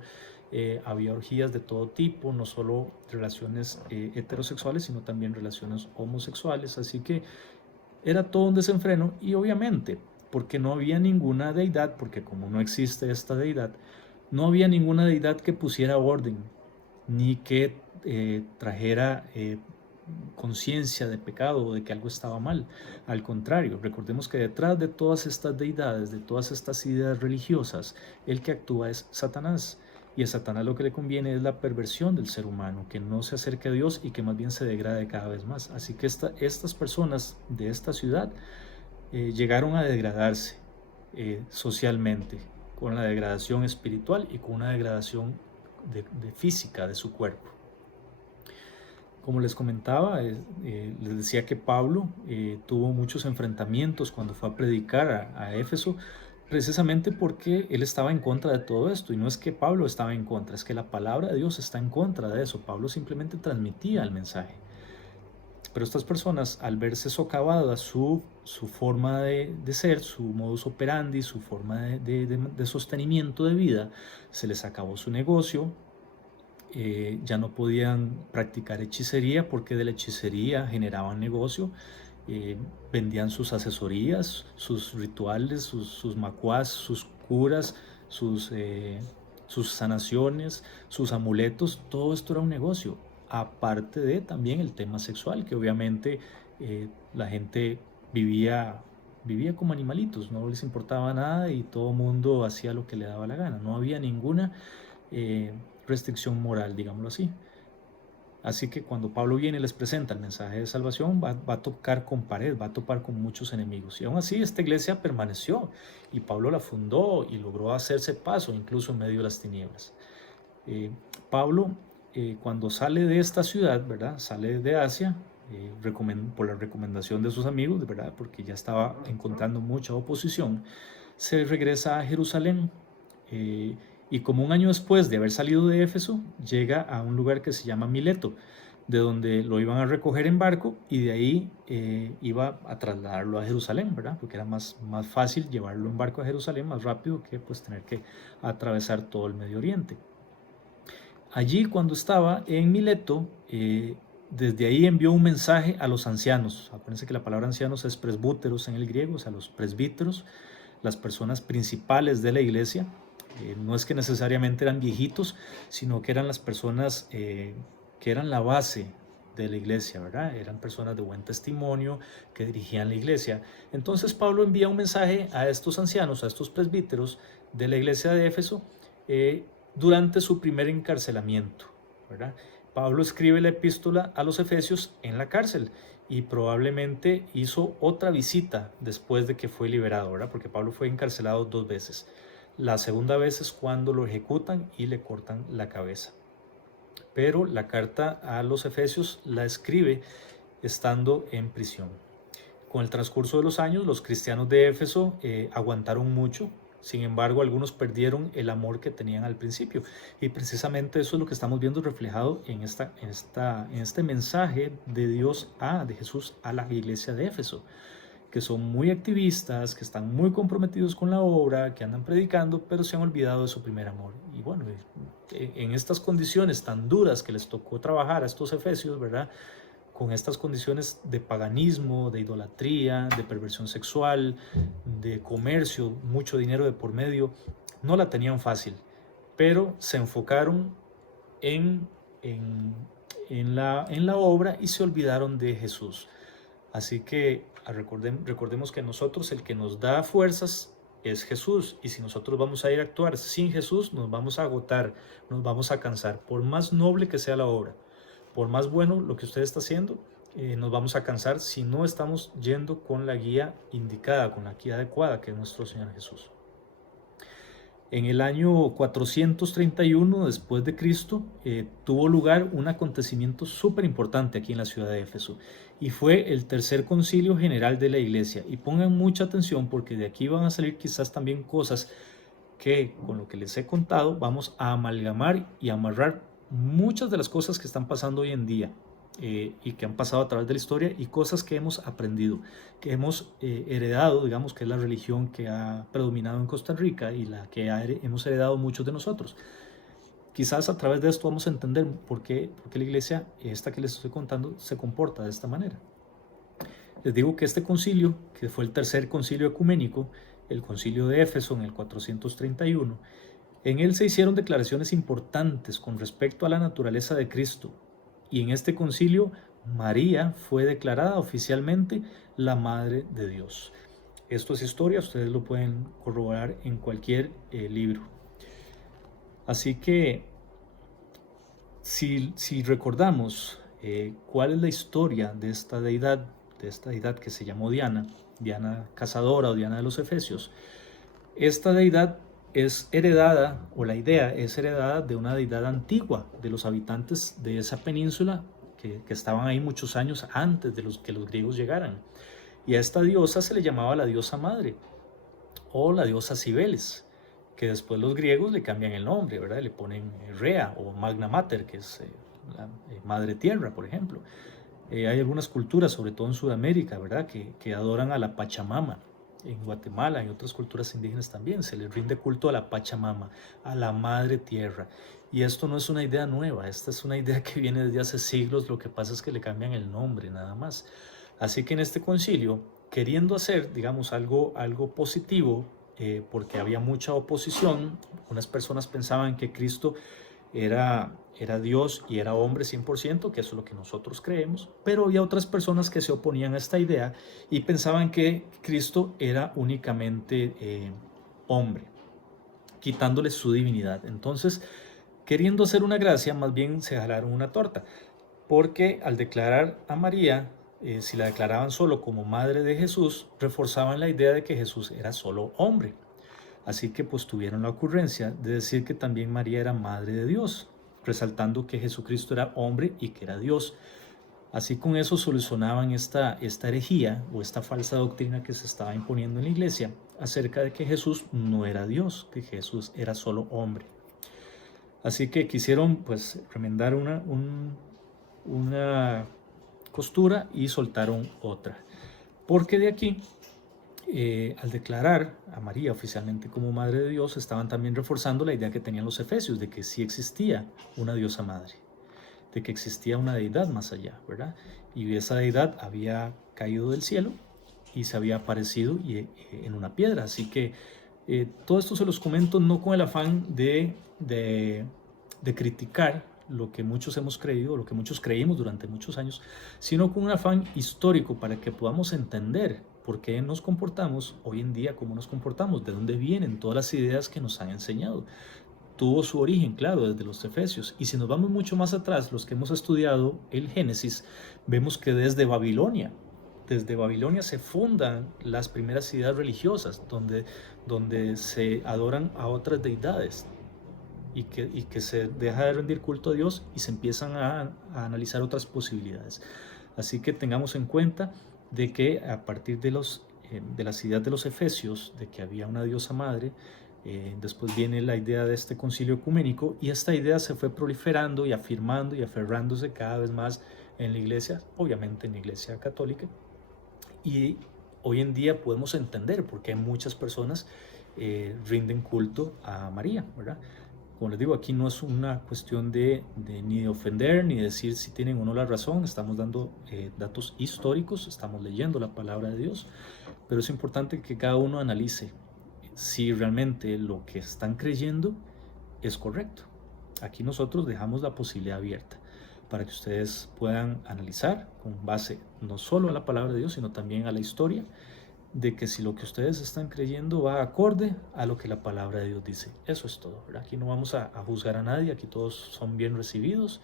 Había orgías de todo tipo, no solo relaciones heterosexuales, sino también relaciones homosexuales, así que era todo un desenfreno y obviamente, porque no había ninguna deidad, porque como no existe esta deidad, no había ninguna deidad que pusiera orden, ni que trajera conciencia de pecado o de que algo estaba mal. Al contrario, recordemos que detrás de todas estas deidades, de todas estas ideas religiosas, el que actúa es Satanás. Y a Satanás lo que le conviene es la perversión del ser humano, que no se acerque a Dios y que más bien se degrade cada vez más. Así que estas personas de esta ciudad llegaron a degradarse socialmente, con la degradación espiritual y con una degradación de física de su cuerpo. Como les comentaba, les decía que Pablo tuvo muchos enfrentamientos cuando fue a predicar a Éfeso, precisamente porque él estaba en contra de todo esto. Y no es que Pablo estaba en contra, es que la palabra de Dios está en contra de eso. Pablo simplemente transmitía el mensaje. Pero estas personas, al verse socavada su forma de ser, su modus operandi, su forma de sostenimiento de vida, se les acabó su negocio. Ya no podían practicar hechicería porque de la hechicería generaban negocio. Vendían sus asesorías, sus rituales, sus macuás, sus curas, sus sanaciones, sus amuletos. Todo esto era un negocio, aparte de también el tema sexual, que obviamente la gente vivía como animalitos, no les importaba nada y todo el mundo hacía lo que le daba la gana. No había ninguna restricción moral, digámoslo así. Así que cuando Pablo viene y les presenta el mensaje de salvación, va a tocar con pared, va a topar con muchos enemigos. Y aún así esta iglesia permaneció y Pablo la fundó y logró hacerse paso incluso en medio de las tinieblas. Pablo, cuando sale de esta ciudad, ¿verdad? Sale de Asia, por la recomendación de sus amigos, ¿verdad? Porque ya estaba encontrando mucha oposición, se regresa a Jerusalén. Y como un año después de haber salido de Éfeso, llega a un lugar que se llama Mileto, de donde lo iban a recoger en barco y de ahí iba a trasladarlo a Jerusalén, ¿verdad? Porque era más fácil llevarlo en barco a Jerusalén, más rápido que pues tener que atravesar todo el Medio Oriente. Allí cuando estaba en Mileto, desde ahí envió un mensaje a los ancianos. Acuérdense que la palabra ancianos es presbúteros en el griego, o sea, los presbíteros, las personas principales de la iglesia. No es que necesariamente eran viejitos, sino que eran las personas que eran la base de la iglesia, ¿verdad? Eran personas de buen testimonio que dirigían la iglesia. Entonces Pablo envía un mensaje a estos ancianos, a estos presbíteros de la iglesia de Éfeso, durante su primer encarcelamiento, ¿verdad? Pablo escribe la epístola a los Efesios en la cárcel y probablemente hizo otra visita después de que fue liberado, ¿verdad? Porque Pablo fue encarcelado 2 veces. La segunda vez es cuando lo ejecutan y le cortan la cabeza. Pero la carta a los Efesios la escribe estando en prisión. Con el transcurso de los años, los cristianos de Éfeso aguantaron mucho. Sin embargo, algunos perdieron el amor que tenían al principio. Y precisamente eso es lo que estamos viendo reflejado en este mensaje de Dios, de Jesús a la iglesia de Éfeso, que son muy activistas, que están muy comprometidos con la obra, que andan predicando, pero se han olvidado de su primer amor. Y bueno, en estas condiciones tan duras que les tocó trabajar a estos efesios, ¿verdad? Con estas condiciones de paganismo, de idolatría, de perversión sexual, de comercio, mucho dinero de por medio, no la tenían fácil, pero se enfocaron en la obra y se olvidaron de Jesús. Así que recordemos que nosotros el que nos da fuerzas es Jesús, y si nosotros vamos a ir a actuar sin Jesús, nos vamos a agotar, nos vamos a cansar, por más noble que sea la obra, por más bueno lo que usted está haciendo, nos vamos a cansar si no estamos yendo con la guía indicada, con la guía adecuada, que es nuestro Señor Jesús. En el año 431 después de Cristo tuvo lugar un acontecimiento súper importante aquí en la ciudad de Éfeso y fue el tercer concilio general de la iglesia. Y pongan mucha atención porque de aquí van a salir quizás también cosas que con lo que les he contado vamos a amalgamar y amarrar muchas de las cosas que están pasando hoy en día y que han pasado a través de la historia y cosas que hemos aprendido, que hemos heredado, digamos que es la religión que ha predominado en Costa Rica y la que hemos heredado muchos de nosotros. Quizás a través de esto vamos a entender por qué la iglesia, esta que les estoy contando, se comporta de esta manera. Les digo que este concilio, que fue el tercer concilio ecuménico, el concilio de Éfeso en el 431, en él se hicieron declaraciones importantes con respecto a la naturaleza de Cristo, y en este concilio María fue declarada oficialmente la Madre de Dios. Esto es historia, ustedes lo pueden corroborar en cualquier libro. Así que si recordamos cuál es la historia de esta deidad que se llamó Diana, Diana Cazadora o Diana de los Efesios, esta deidad es heredada, o la idea es heredada de una deidad antigua, de los habitantes de esa península que estaban ahí muchos años antes de que los griegos llegaran. Y a esta diosa se le llamaba la diosa madre, o la diosa Cibeles, que después los griegos le cambian el nombre, ¿verdad? Le ponen Rea o Magna Mater, que es la madre tierra, por ejemplo. Hay algunas culturas, sobre todo en Sudamérica, ¿verdad? Que adoran a la Pachamama. En Guatemala, en otras culturas indígenas también, se les rinde culto a la Pachamama, a la Madre Tierra. Y esto no es una idea nueva, esta es una idea que viene desde hace siglos, lo que pasa es que le cambian el nombre, nada más. Así que en este concilio, queriendo hacer, digamos, algo positivo, porque había mucha oposición, unas personas pensaban que Cristo era Dios y era hombre 100%, que eso es lo que nosotros creemos, pero había otras personas que se oponían a esta idea y pensaban que Cristo era únicamente hombre, quitándole su divinidad. Entonces, queriendo hacer una gracia, más bien se jalaron una torta, porque al declarar a María, si la declaraban solo como madre de Jesús, reforzaban la idea de que Jesús era solo hombre. Así que pues tuvieron la ocurrencia de decir que también María era madre de Dios, resaltando que Jesucristo era hombre y que era Dios. Así con eso solucionaban esta herejía o esta falsa doctrina que se estaba imponiendo en la iglesia acerca de que Jesús no era Dios, que Jesús era solo hombre. Así que quisieron pues remendar una costura y soltaron otra. Porque de aquí al declarar a María oficialmente como Madre de Dios, estaban también reforzando la idea que tenían los efesios de que sí existía una diosa madre, de que existía una deidad más allá, ¿verdad? Y esa deidad había caído del cielo y se había aparecido en una piedra. Así que todo esto se los comento no con el afán de criticar lo que muchos hemos creído, lo que muchos creímos durante muchos años, sino con un afán histórico para que podamos entender por qué nos comportamos hoy en día, cómo nos comportamos, de dónde vienen todas las ideas que nos han enseñado. Tuvo su origen, claro, desde los Efesios. Y si nos vamos mucho más atrás, los que hemos estudiado el Génesis, vemos que desde Babilonia se fundan las primeras ideas religiosas, donde se adoran a otras deidades y que se deja de rendir culto a Dios y se empiezan a analizar otras posibilidades. Así que tengamos en cuenta de que a partir de las ideas de los Efesios, de que había una diosa madre, después viene la idea de este concilio ecuménico y esta idea se fue proliferando y afirmando y aferrándose cada vez más en la iglesia, obviamente en la iglesia católica, y hoy en día podemos entender por qué muchas personas rinden culto a María, ¿verdad? Como les digo, aquí no es una cuestión ni de ofender, ni de decir si tienen o no la razón, estamos dando datos históricos, estamos leyendo la palabra de Dios, pero es importante que cada uno analice si realmente lo que están creyendo es correcto. Aquí nosotros dejamos la posibilidad abierta para que ustedes puedan analizar con base no solo a la palabra de Dios, sino también a la historia, de que si lo que ustedes están creyendo va acorde a lo que la palabra de Dios dice. Eso es todo, ¿verdad? Aquí no vamos a juzgar a nadie, aquí todos son bien recibidos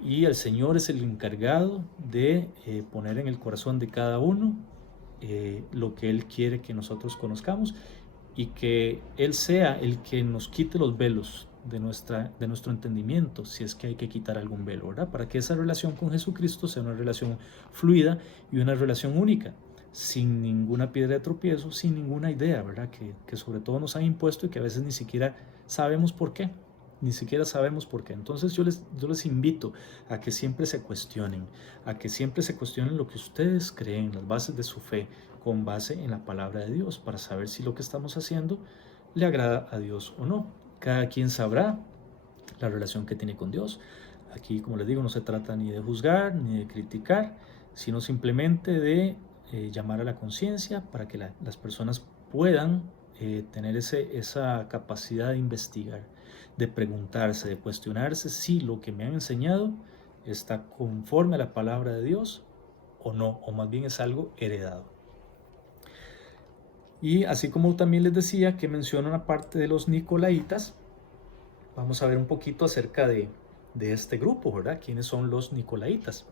y el Señor es el encargado de poner en el corazón de cada uno lo que Él quiere que nosotros conozcamos y que Él sea el que nos quite los velos de nuestro entendimiento, si es que hay que quitar algún velo, ¿verdad? Para que esa relación con Jesucristo sea una relación fluida y una relación única, sin ninguna piedra de tropiezo, sin ninguna idea, ¿verdad? Que sobre todo nos han impuesto y que a veces ni siquiera sabemos por qué. Ni siquiera sabemos por qué. Entonces yo les invito a que siempre se cuestionen, a que siempre se cuestionen lo que ustedes creen, las bases de su fe, con base en la palabra de Dios, para saber si lo que estamos haciendo le agrada a Dios o no. Cada quien sabrá la relación que tiene con Dios. Aquí, como les digo, no se trata ni de juzgar ni de criticar, sino simplemente de llamar a la conciencia para que las personas puedan tener esa capacidad de investigar, de preguntarse, de cuestionarse si lo que me han enseñado está conforme a la palabra de Dios o no, o más bien es algo heredado. Y así como también les decía que menciona una parte de los nicolaitas, vamos a ver un poquito acerca de este grupo, ¿verdad? ¿Quiénes son los nicolaitas?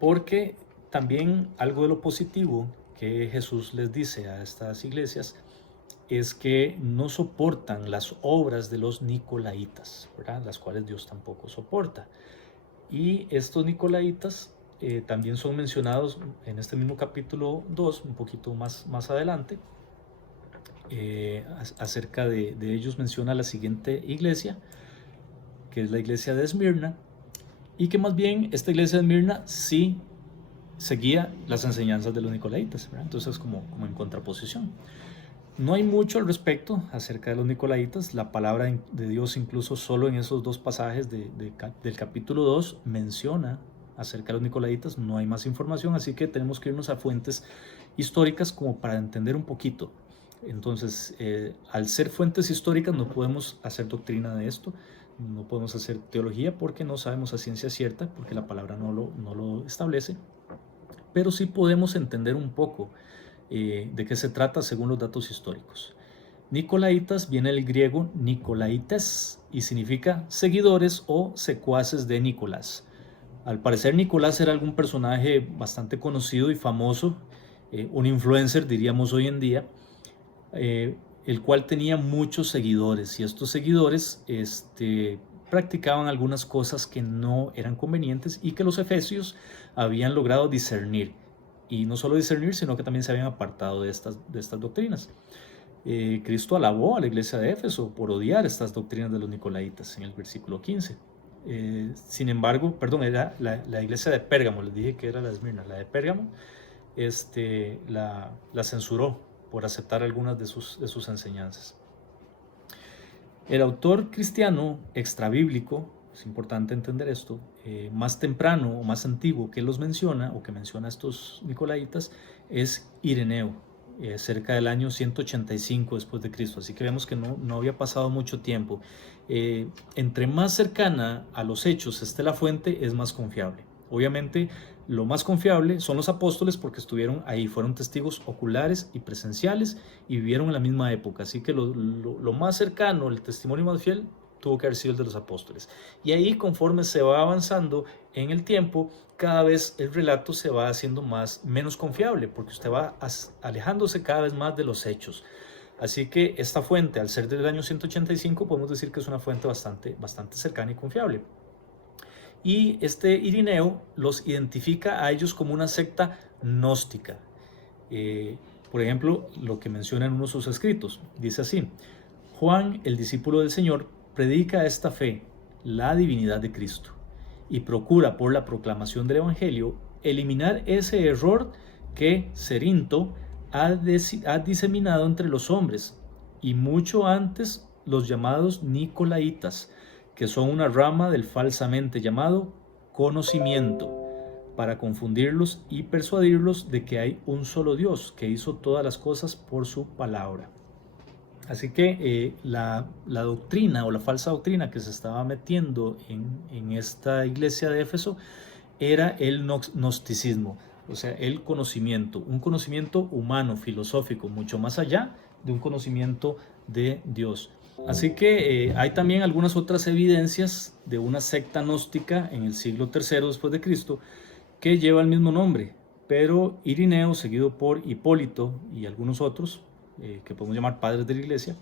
Porque también algo de lo positivo que Jesús les dice a estas iglesias es que no soportan las obras de los nicolaitas, ¿verdad? Las cuales Dios tampoco soporta. Y estos nicolaitas también son mencionados en este mismo capítulo 2, un poquito más adelante. Acerca de ellos menciona la siguiente iglesia, que es la iglesia de Esmirna, y que más bien esta iglesia de Esmirna sí seguía las enseñanzas de los nicolaitas, ¿verdad? Entonces como en contraposición. No hay mucho al respecto acerca de los nicolaitas. La palabra de Dios incluso solo en esos dos pasajes del capítulo 2 menciona acerca de los nicolaitas. No hay más información, así que tenemos que irnos a fuentes históricas como para entender un poquito. Entonces, al ser fuentes históricas no podemos hacer doctrina de esto, no podemos hacer teología porque no sabemos a ciencia cierta, porque la palabra no lo establece, pero sí podemos entender un poco de qué se trata según los datos históricos. Nicolaitas viene del griego Nicolaites y significa seguidores o secuaces de Nicolás. Al parecer Nicolás era algún personaje bastante conocido y famoso, un influencer diríamos hoy en día, el cual tenía muchos seguidores, y estos seguidores practicaban algunas cosas que no eran convenientes y que los efesios habían logrado discernir. Y no solo discernir, sino que también se habían apartado de estas doctrinas. Cristo alabó a la iglesia de Éfeso por odiar estas doctrinas de los nicolaitas en el versículo 15. Sin embargo, era la iglesia de Pérgamo, les dije que era la de Esmirna, la de Pérgamo, la censuró por aceptar algunas de sus enseñanzas. El autor cristiano extrabíblico, es importante entender esto, más temprano o más antiguo que los menciona o que menciona a estos nicolaitas es Ireneo, cerca del año 185 después de Cristo. Así que vemos que no había pasado mucho tiempo. Entre más cercana a los hechos esté la fuente, es más confiable. Obviamente, lo más confiable son los apóstoles porque estuvieron ahí, fueron testigos oculares y presenciales y vivieron en la misma época. Así que lo más cercano, el testimonio más fiel, tuvo que haber sido el de los apóstoles. Y ahí, conforme se va avanzando en el tiempo, cada vez el relato se va haciendo menos confiable porque usted va alejándose cada vez más de los hechos. Así que esta fuente, al ser del año 185, podemos decir que es una fuente bastante cercana y confiable. Y este Irineo los identifica a ellos como una secta gnóstica. Por ejemplo, lo que menciona en uno de sus escritos, dice así: Juan, el discípulo del Señor, predica esta fe, la divinidad de Cristo, y procura por la proclamación del Evangelio eliminar ese error que Cerinto ha diseminado entre los hombres, y mucho antes los llamados Nicolaitas, que son una rama del falsamente llamado conocimiento, para confundirlos y persuadirlos de que hay un solo Dios que hizo todas las cosas por su palabra. Así que la doctrina o la falsa doctrina que se estaba metiendo en esta iglesia de Éfeso era el gnosticismo, o sea, el conocimiento, un conocimiento humano, filosófico, mucho más allá de un conocimiento de Dios. Así que hay también algunas otras evidencias de una secta gnóstica en el siglo III después de Cristo que lleva el mismo nombre, pero Irineo, seguido por Hipólito y algunos otros, que podemos llamar padres de la iglesia,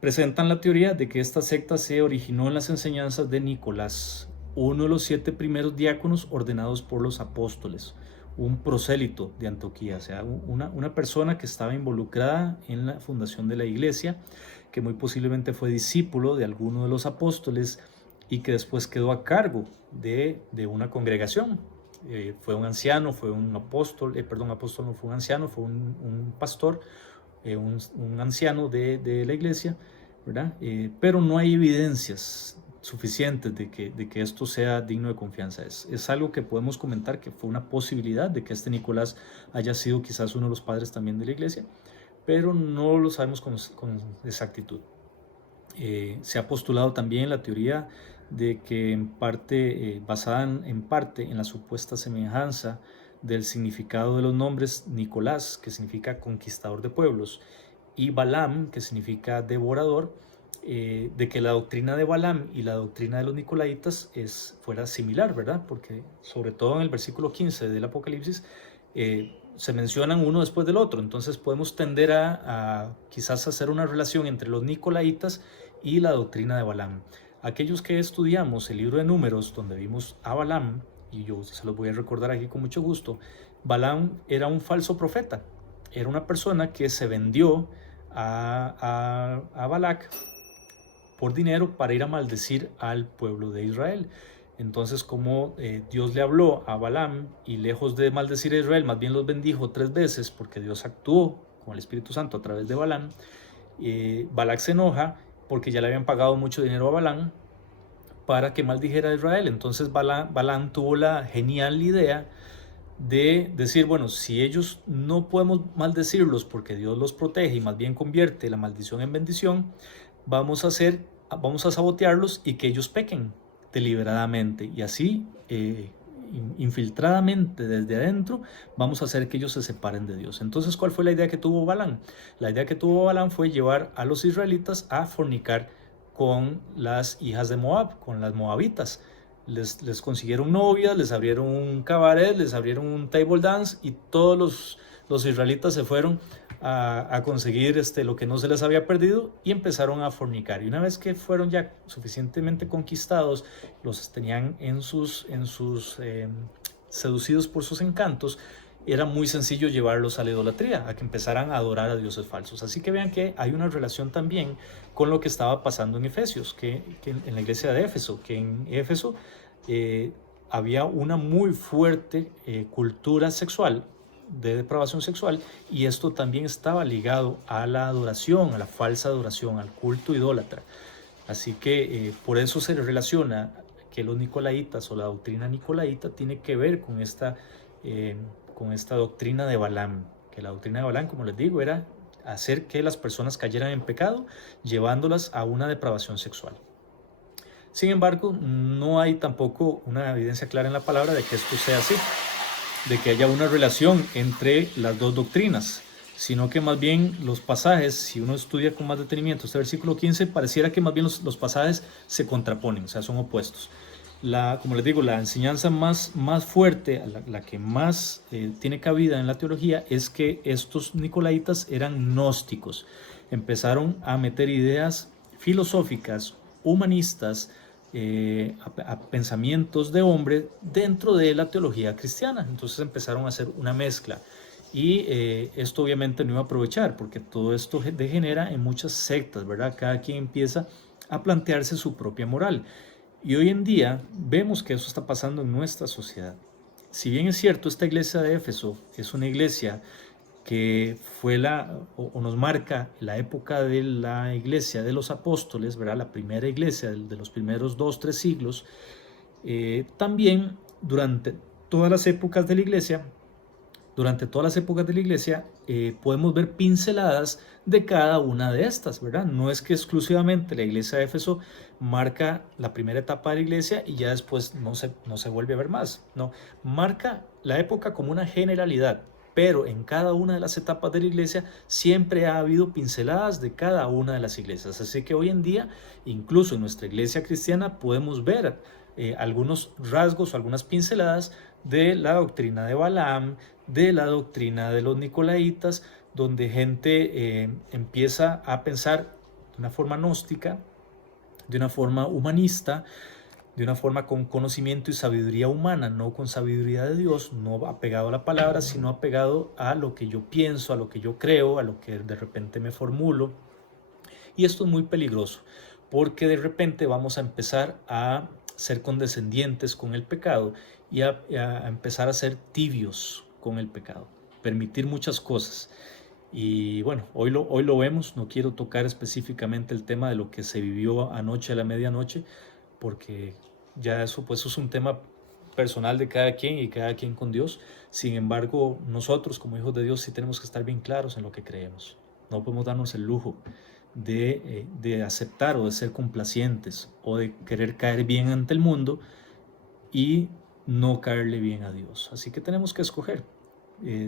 presentan la teoría de que esta secta se originó en las enseñanzas de Nicolás, uno de los 7 primeros diáconos ordenados por los apóstoles, un prosélito de Antioquía, o sea, una persona que estaba involucrada en la fundación de la iglesia, que muy posiblemente fue discípulo de alguno de los apóstoles y que después quedó a cargo de una congregación. Fue un anciano, fue un apóstol, apóstol no fue un anciano, fue un pastor, un anciano de la iglesia, ¿verdad? Pero no hay evidencias suficientes de que esto sea digno de confianza. Es algo que podemos comentar que fue una posibilidad de que este Nicolás haya sido quizás uno de los padres también de la iglesia, pero no lo sabemos con exactitud. Se ha postulado también la teoría de que en parte, basada en parte en la supuesta semejanza del significado de los nombres Nicolás, que significa conquistador de pueblos, y Balaam, que significa devorador, de que la doctrina de Balaam y la doctrina de los nicolaitas fuera similar, ¿verdad? Porque sobre todo en el versículo 15 del Apocalipsis se mencionan uno después del otro, entonces podemos tender a quizás hacer una relación entre los nicolaitas y la doctrina de Balaam. Aquellos que estudiamos el libro de Números, donde vimos a Balaam, y yo se los voy a recordar aquí con mucho gusto, Balaam era un falso profeta, era una persona que se vendió a Balac por dinero para ir a maldecir al pueblo de Israel. Entonces, como Dios le habló a Balaam y lejos de maldecir a Israel, más bien los bendijo 3 veces porque Dios actuó con el Espíritu Santo a través de Balaam, Balac se enoja porque ya le habían pagado mucho dinero a Balaam para que maldijera a Israel. Entonces Balaam tuvo la genial idea de decir, bueno, si ellos no podemos maldecirlos porque Dios los protege y más bien convierte la maldición en bendición, vamos a sabotearlos y que ellos pequen deliberadamente y así infiltradamente desde adentro vamos a hacer que ellos se separen de Dios. Entonces, ¿cuál fue la idea que tuvo Balaam? La idea que tuvo Balaam fue llevar a los israelitas a fornicar con las hijas de Moab, con las moabitas. Les consiguieron novias, les abrieron un cabaret, les abrieron un table dance y todos los israelitas se fueron a conseguir lo que no se les había perdido y empezaron a fornicar. Y una vez que fueron ya suficientemente conquistados, los tenían seducidos por sus encantos, era muy sencillo llevarlos a la idolatría, a que empezaran a adorar a dioses falsos. Así que vean que hay una relación también con lo que estaba pasando en Efesios, que en la iglesia de Éfeso, que en Éfeso había una muy fuerte cultura sexual, de depravación sexual, y esto también estaba ligado a la adoración, a la falsa adoración, al culto idólatra. Así que por eso se relaciona que los nicolaitas o la doctrina nicolaita tiene que ver con esta doctrina de Balaam, que la doctrina de Balaam, como les digo, era hacer que las personas cayeran en pecado, llevándolas a una depravación sexual. Sin embargo, no hay tampoco una evidencia clara en la palabra de que esto sea así, de que haya una relación entre las dos doctrinas, sino que más bien los pasajes, si uno estudia con más detenimiento este versículo 15, pareciera que más bien los pasajes se contraponen, o sea, son opuestos. Como les digo, la enseñanza más fuerte, la que más tiene cabida en la teología, es que estos nicolaitas eran gnósticos. Empezaron a meter ideas filosóficas, humanistas, a pensamientos de hombre dentro de la teología cristiana. Entonces empezaron a hacer una mezcla. Y esto obviamente no iba a aprovechar, porque todo esto degenera en muchas sectas, ¿verdad? Cada quien empieza a plantearse su propia moral. Y hoy en día vemos que eso está pasando en nuestra sociedad. Si bien es cierto, esta iglesia de Éfeso es una iglesia que fue o nos marca la época de la iglesia de los apóstoles, ¿verdad? La primera iglesia de los primeros 2-3 siglos, también durante todas las épocas de la iglesia, podemos ver pinceladas de cada una de estas, ¿verdad? No es que exclusivamente la iglesia de Éfeso marca la primera etapa de la iglesia y ya después no se vuelve a ver más, no, marca la época como una generalidad, pero en cada una de las etapas de la iglesia siempre ha habido pinceladas de cada una de las iglesias. Así que hoy en día, incluso en nuestra iglesia cristiana, podemos ver algunos rasgos o algunas pinceladas de la doctrina de Balaam, de la doctrina de los nicolaitas, donde gente empieza a pensar de una forma gnóstica, de una forma humanista, de una forma con conocimiento y sabiduría humana, no con sabiduría de Dios, no apegado a la palabra, sino apegado a lo que yo pienso, a lo que yo creo, a lo que de repente me formulo. Y esto es muy peligroso, porque de repente vamos a empezar a ser condescendientes con el pecado y a empezar a ser tibios con el pecado, permitir muchas cosas. Y bueno, hoy lo vemos, no quiero tocar específicamente el tema de lo que se vivió anoche a la medianoche, porque ya eso pues es un tema personal de cada quien y cada quien con Dios. Sin embargo, nosotros como hijos de Dios sí tenemos que estar bien claros en lo que creemos. No podemos darnos el lujo de aceptar o de ser complacientes o de querer caer bien ante el mundo y no caerle bien a Dios. Así que tenemos que escoger,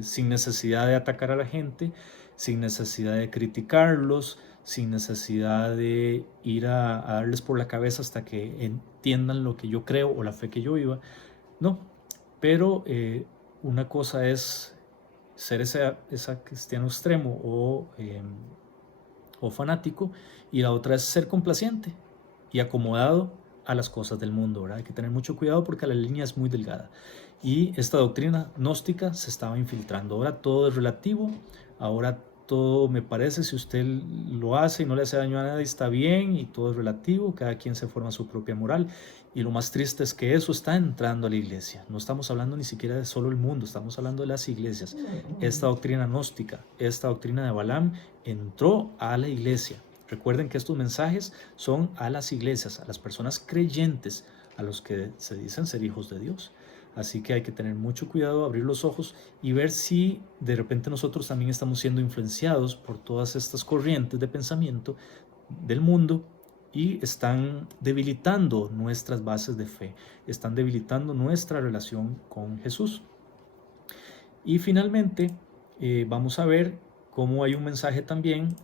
sin necesidad de atacar a la gente, sin necesidad de criticarlos, sin necesidad de ir a darles por la cabeza hasta que entiendan lo que yo creo o la fe que yo viva. No, pero una cosa es ser ese cristiano extremo o fanático, y la otra es ser complaciente y acomodado a las cosas del mundo, ¿verdad? Hay que tener mucho cuidado porque la línea es muy delgada. Y esta doctrina gnóstica se estaba infiltrando. Ahora todo es relativo, ahora todo me parece, si usted lo hace y no le hace daño a nadie, está bien, y todo es relativo, cada quien se forma su propia moral. Y lo más triste es que eso está entrando a la iglesia. No estamos hablando ni siquiera de solo el mundo, estamos hablando de las iglesias. Esta doctrina gnóstica, esta doctrina de Balaam entró a la iglesia. Recuerden que estos mensajes son a las iglesias, a las personas creyentes, a los que se dicen ser hijos de Dios. Así que hay que tener mucho cuidado, abrir los ojos y ver si de repente nosotros también estamos siendo influenciados por todas estas corrientes de pensamiento del mundo y están debilitando nuestras bases de fe, están debilitando nuestra relación con Jesús. Y finalmente vamos a ver cómo hay un mensaje también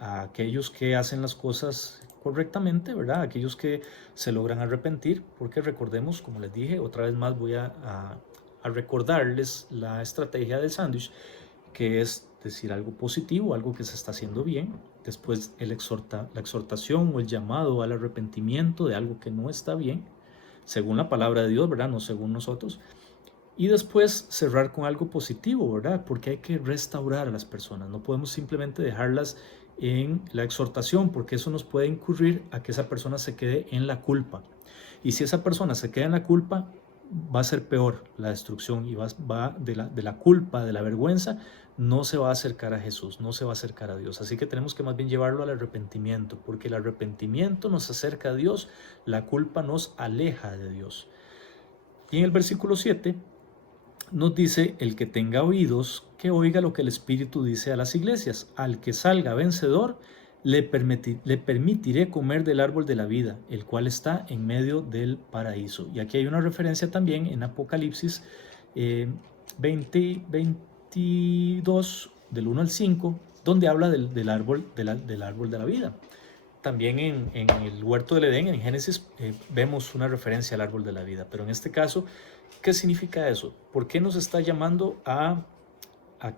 a aquellos que hacen las cosas correctamente, ¿verdad? Aquellos que se logran arrepentir, porque recordemos, como les dije, otra vez más voy a recordarles la estrategia del sándwich, que es decir algo positivo, algo que se está haciendo bien, después la exhortación o el llamado al arrepentimiento de algo que no está bien, según la palabra de Dios, ¿verdad? No según nosotros. Y después cerrar con algo positivo, ¿verdad? Porque hay que restaurar a las personas. No podemos simplemente dejarlas en la exhortación, porque eso nos puede incurrir a que esa persona se quede en la culpa. Y si esa persona se queda en la culpa, va a ser peor la destrucción, y va de la culpa, de la vergüenza, no se va a acercar a Jesús, no se va a acercar a Dios. Así que tenemos que más bien llevarlo al arrepentimiento, porque el arrepentimiento nos acerca a Dios, la culpa nos aleja de Dios. Y en el versículo 7 nos dice: el que tenga oídos, que oiga lo que el Espíritu dice a las iglesias. Al que salga vencedor, le permitiré comer del árbol de la vida, el cual está en medio del paraíso. Y aquí hay una referencia también en Apocalipsis 22, del 1 al 5, donde habla del árbol de la vida. También en el huerto del Edén, en Génesis, vemos una referencia al árbol de la vida. Pero en este caso, ¿qué significa eso? ¿Por qué nos está llamando a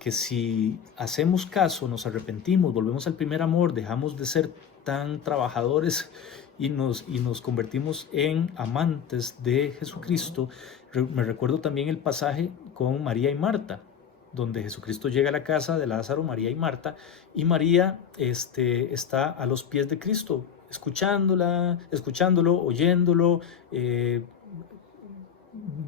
que si hacemos caso, nos arrepentimos, volvemos al primer amor, dejamos de ser tan trabajadores y nos convertimos en amantes de Jesucristo? Me recuerdo también el pasaje con María y Marta, donde Jesucristo llega a la casa de Lázaro, María y Marta, y María está a los pies de Cristo, escuchándolo, oyéndolo,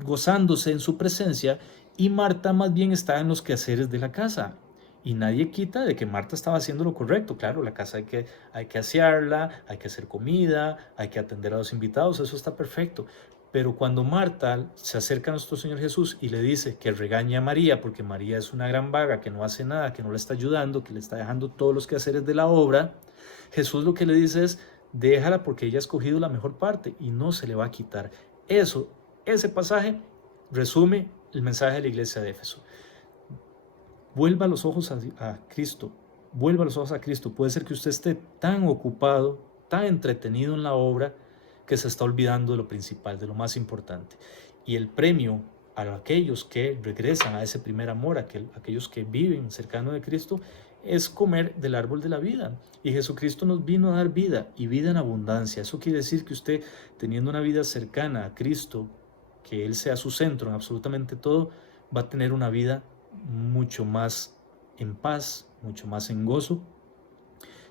gozándose en su presencia, y Marta más bien está en los quehaceres de la casa. Y nadie quita de que Marta estaba haciendo lo correcto. Claro, la casa hay que asearla, hay que hacer comida, hay que atender a los invitados, eso está perfecto. Pero cuando Marta se acerca a nuestro Señor Jesús y le dice que regañe a María, porque María es una gran vaga, que no hace nada, que no le está ayudando, que le está dejando todos los quehaceres de la obra, Jesús lo que le dice es: déjala, porque ella ha escogido la mejor parte y no se le va a quitar. Ese pasaje resume el mensaje de la iglesia de Éfeso. Vuelva los ojos a Cristo, vuelva los ojos a Cristo. Puede ser que usted esté tan ocupado, tan entretenido en la obra, que se está olvidando de lo principal, de lo más importante. Y el premio a aquellos que regresan a ese primer amor, aquellos que viven cercano de Cristo, es comer del árbol de la vida. Y Jesucristo nos vino a dar vida y vida en abundancia. Eso quiere decir que usted, teniendo una vida cercana a Cristo, que Él sea su centro en absolutamente todo, va a tener una vida mucho más en paz, mucho más en gozo.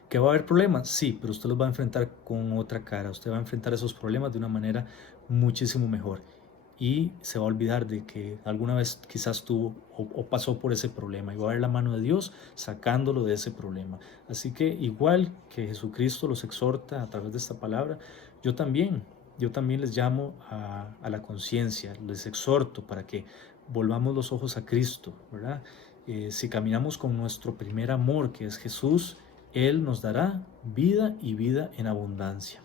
¿Que va a haber problemas? Sí, pero usted los va a enfrentar con otra cara. Usted va a enfrentar esos problemas de una manera muchísimo mejor. Y se va a olvidar de que alguna vez quizás tuvo o pasó por ese problema. Y va a ver la mano de Dios sacándolo de ese problema. Así que igual que Jesucristo los exhorta a través de esta palabra, yo también, yo también les llamo a la conciencia, les exhorto para que volvamos los ojos a Cristo, ¿verdad? Si caminamos con nuestro primer amor, que es Jesús, Él nos dará vida y vida en abundancia.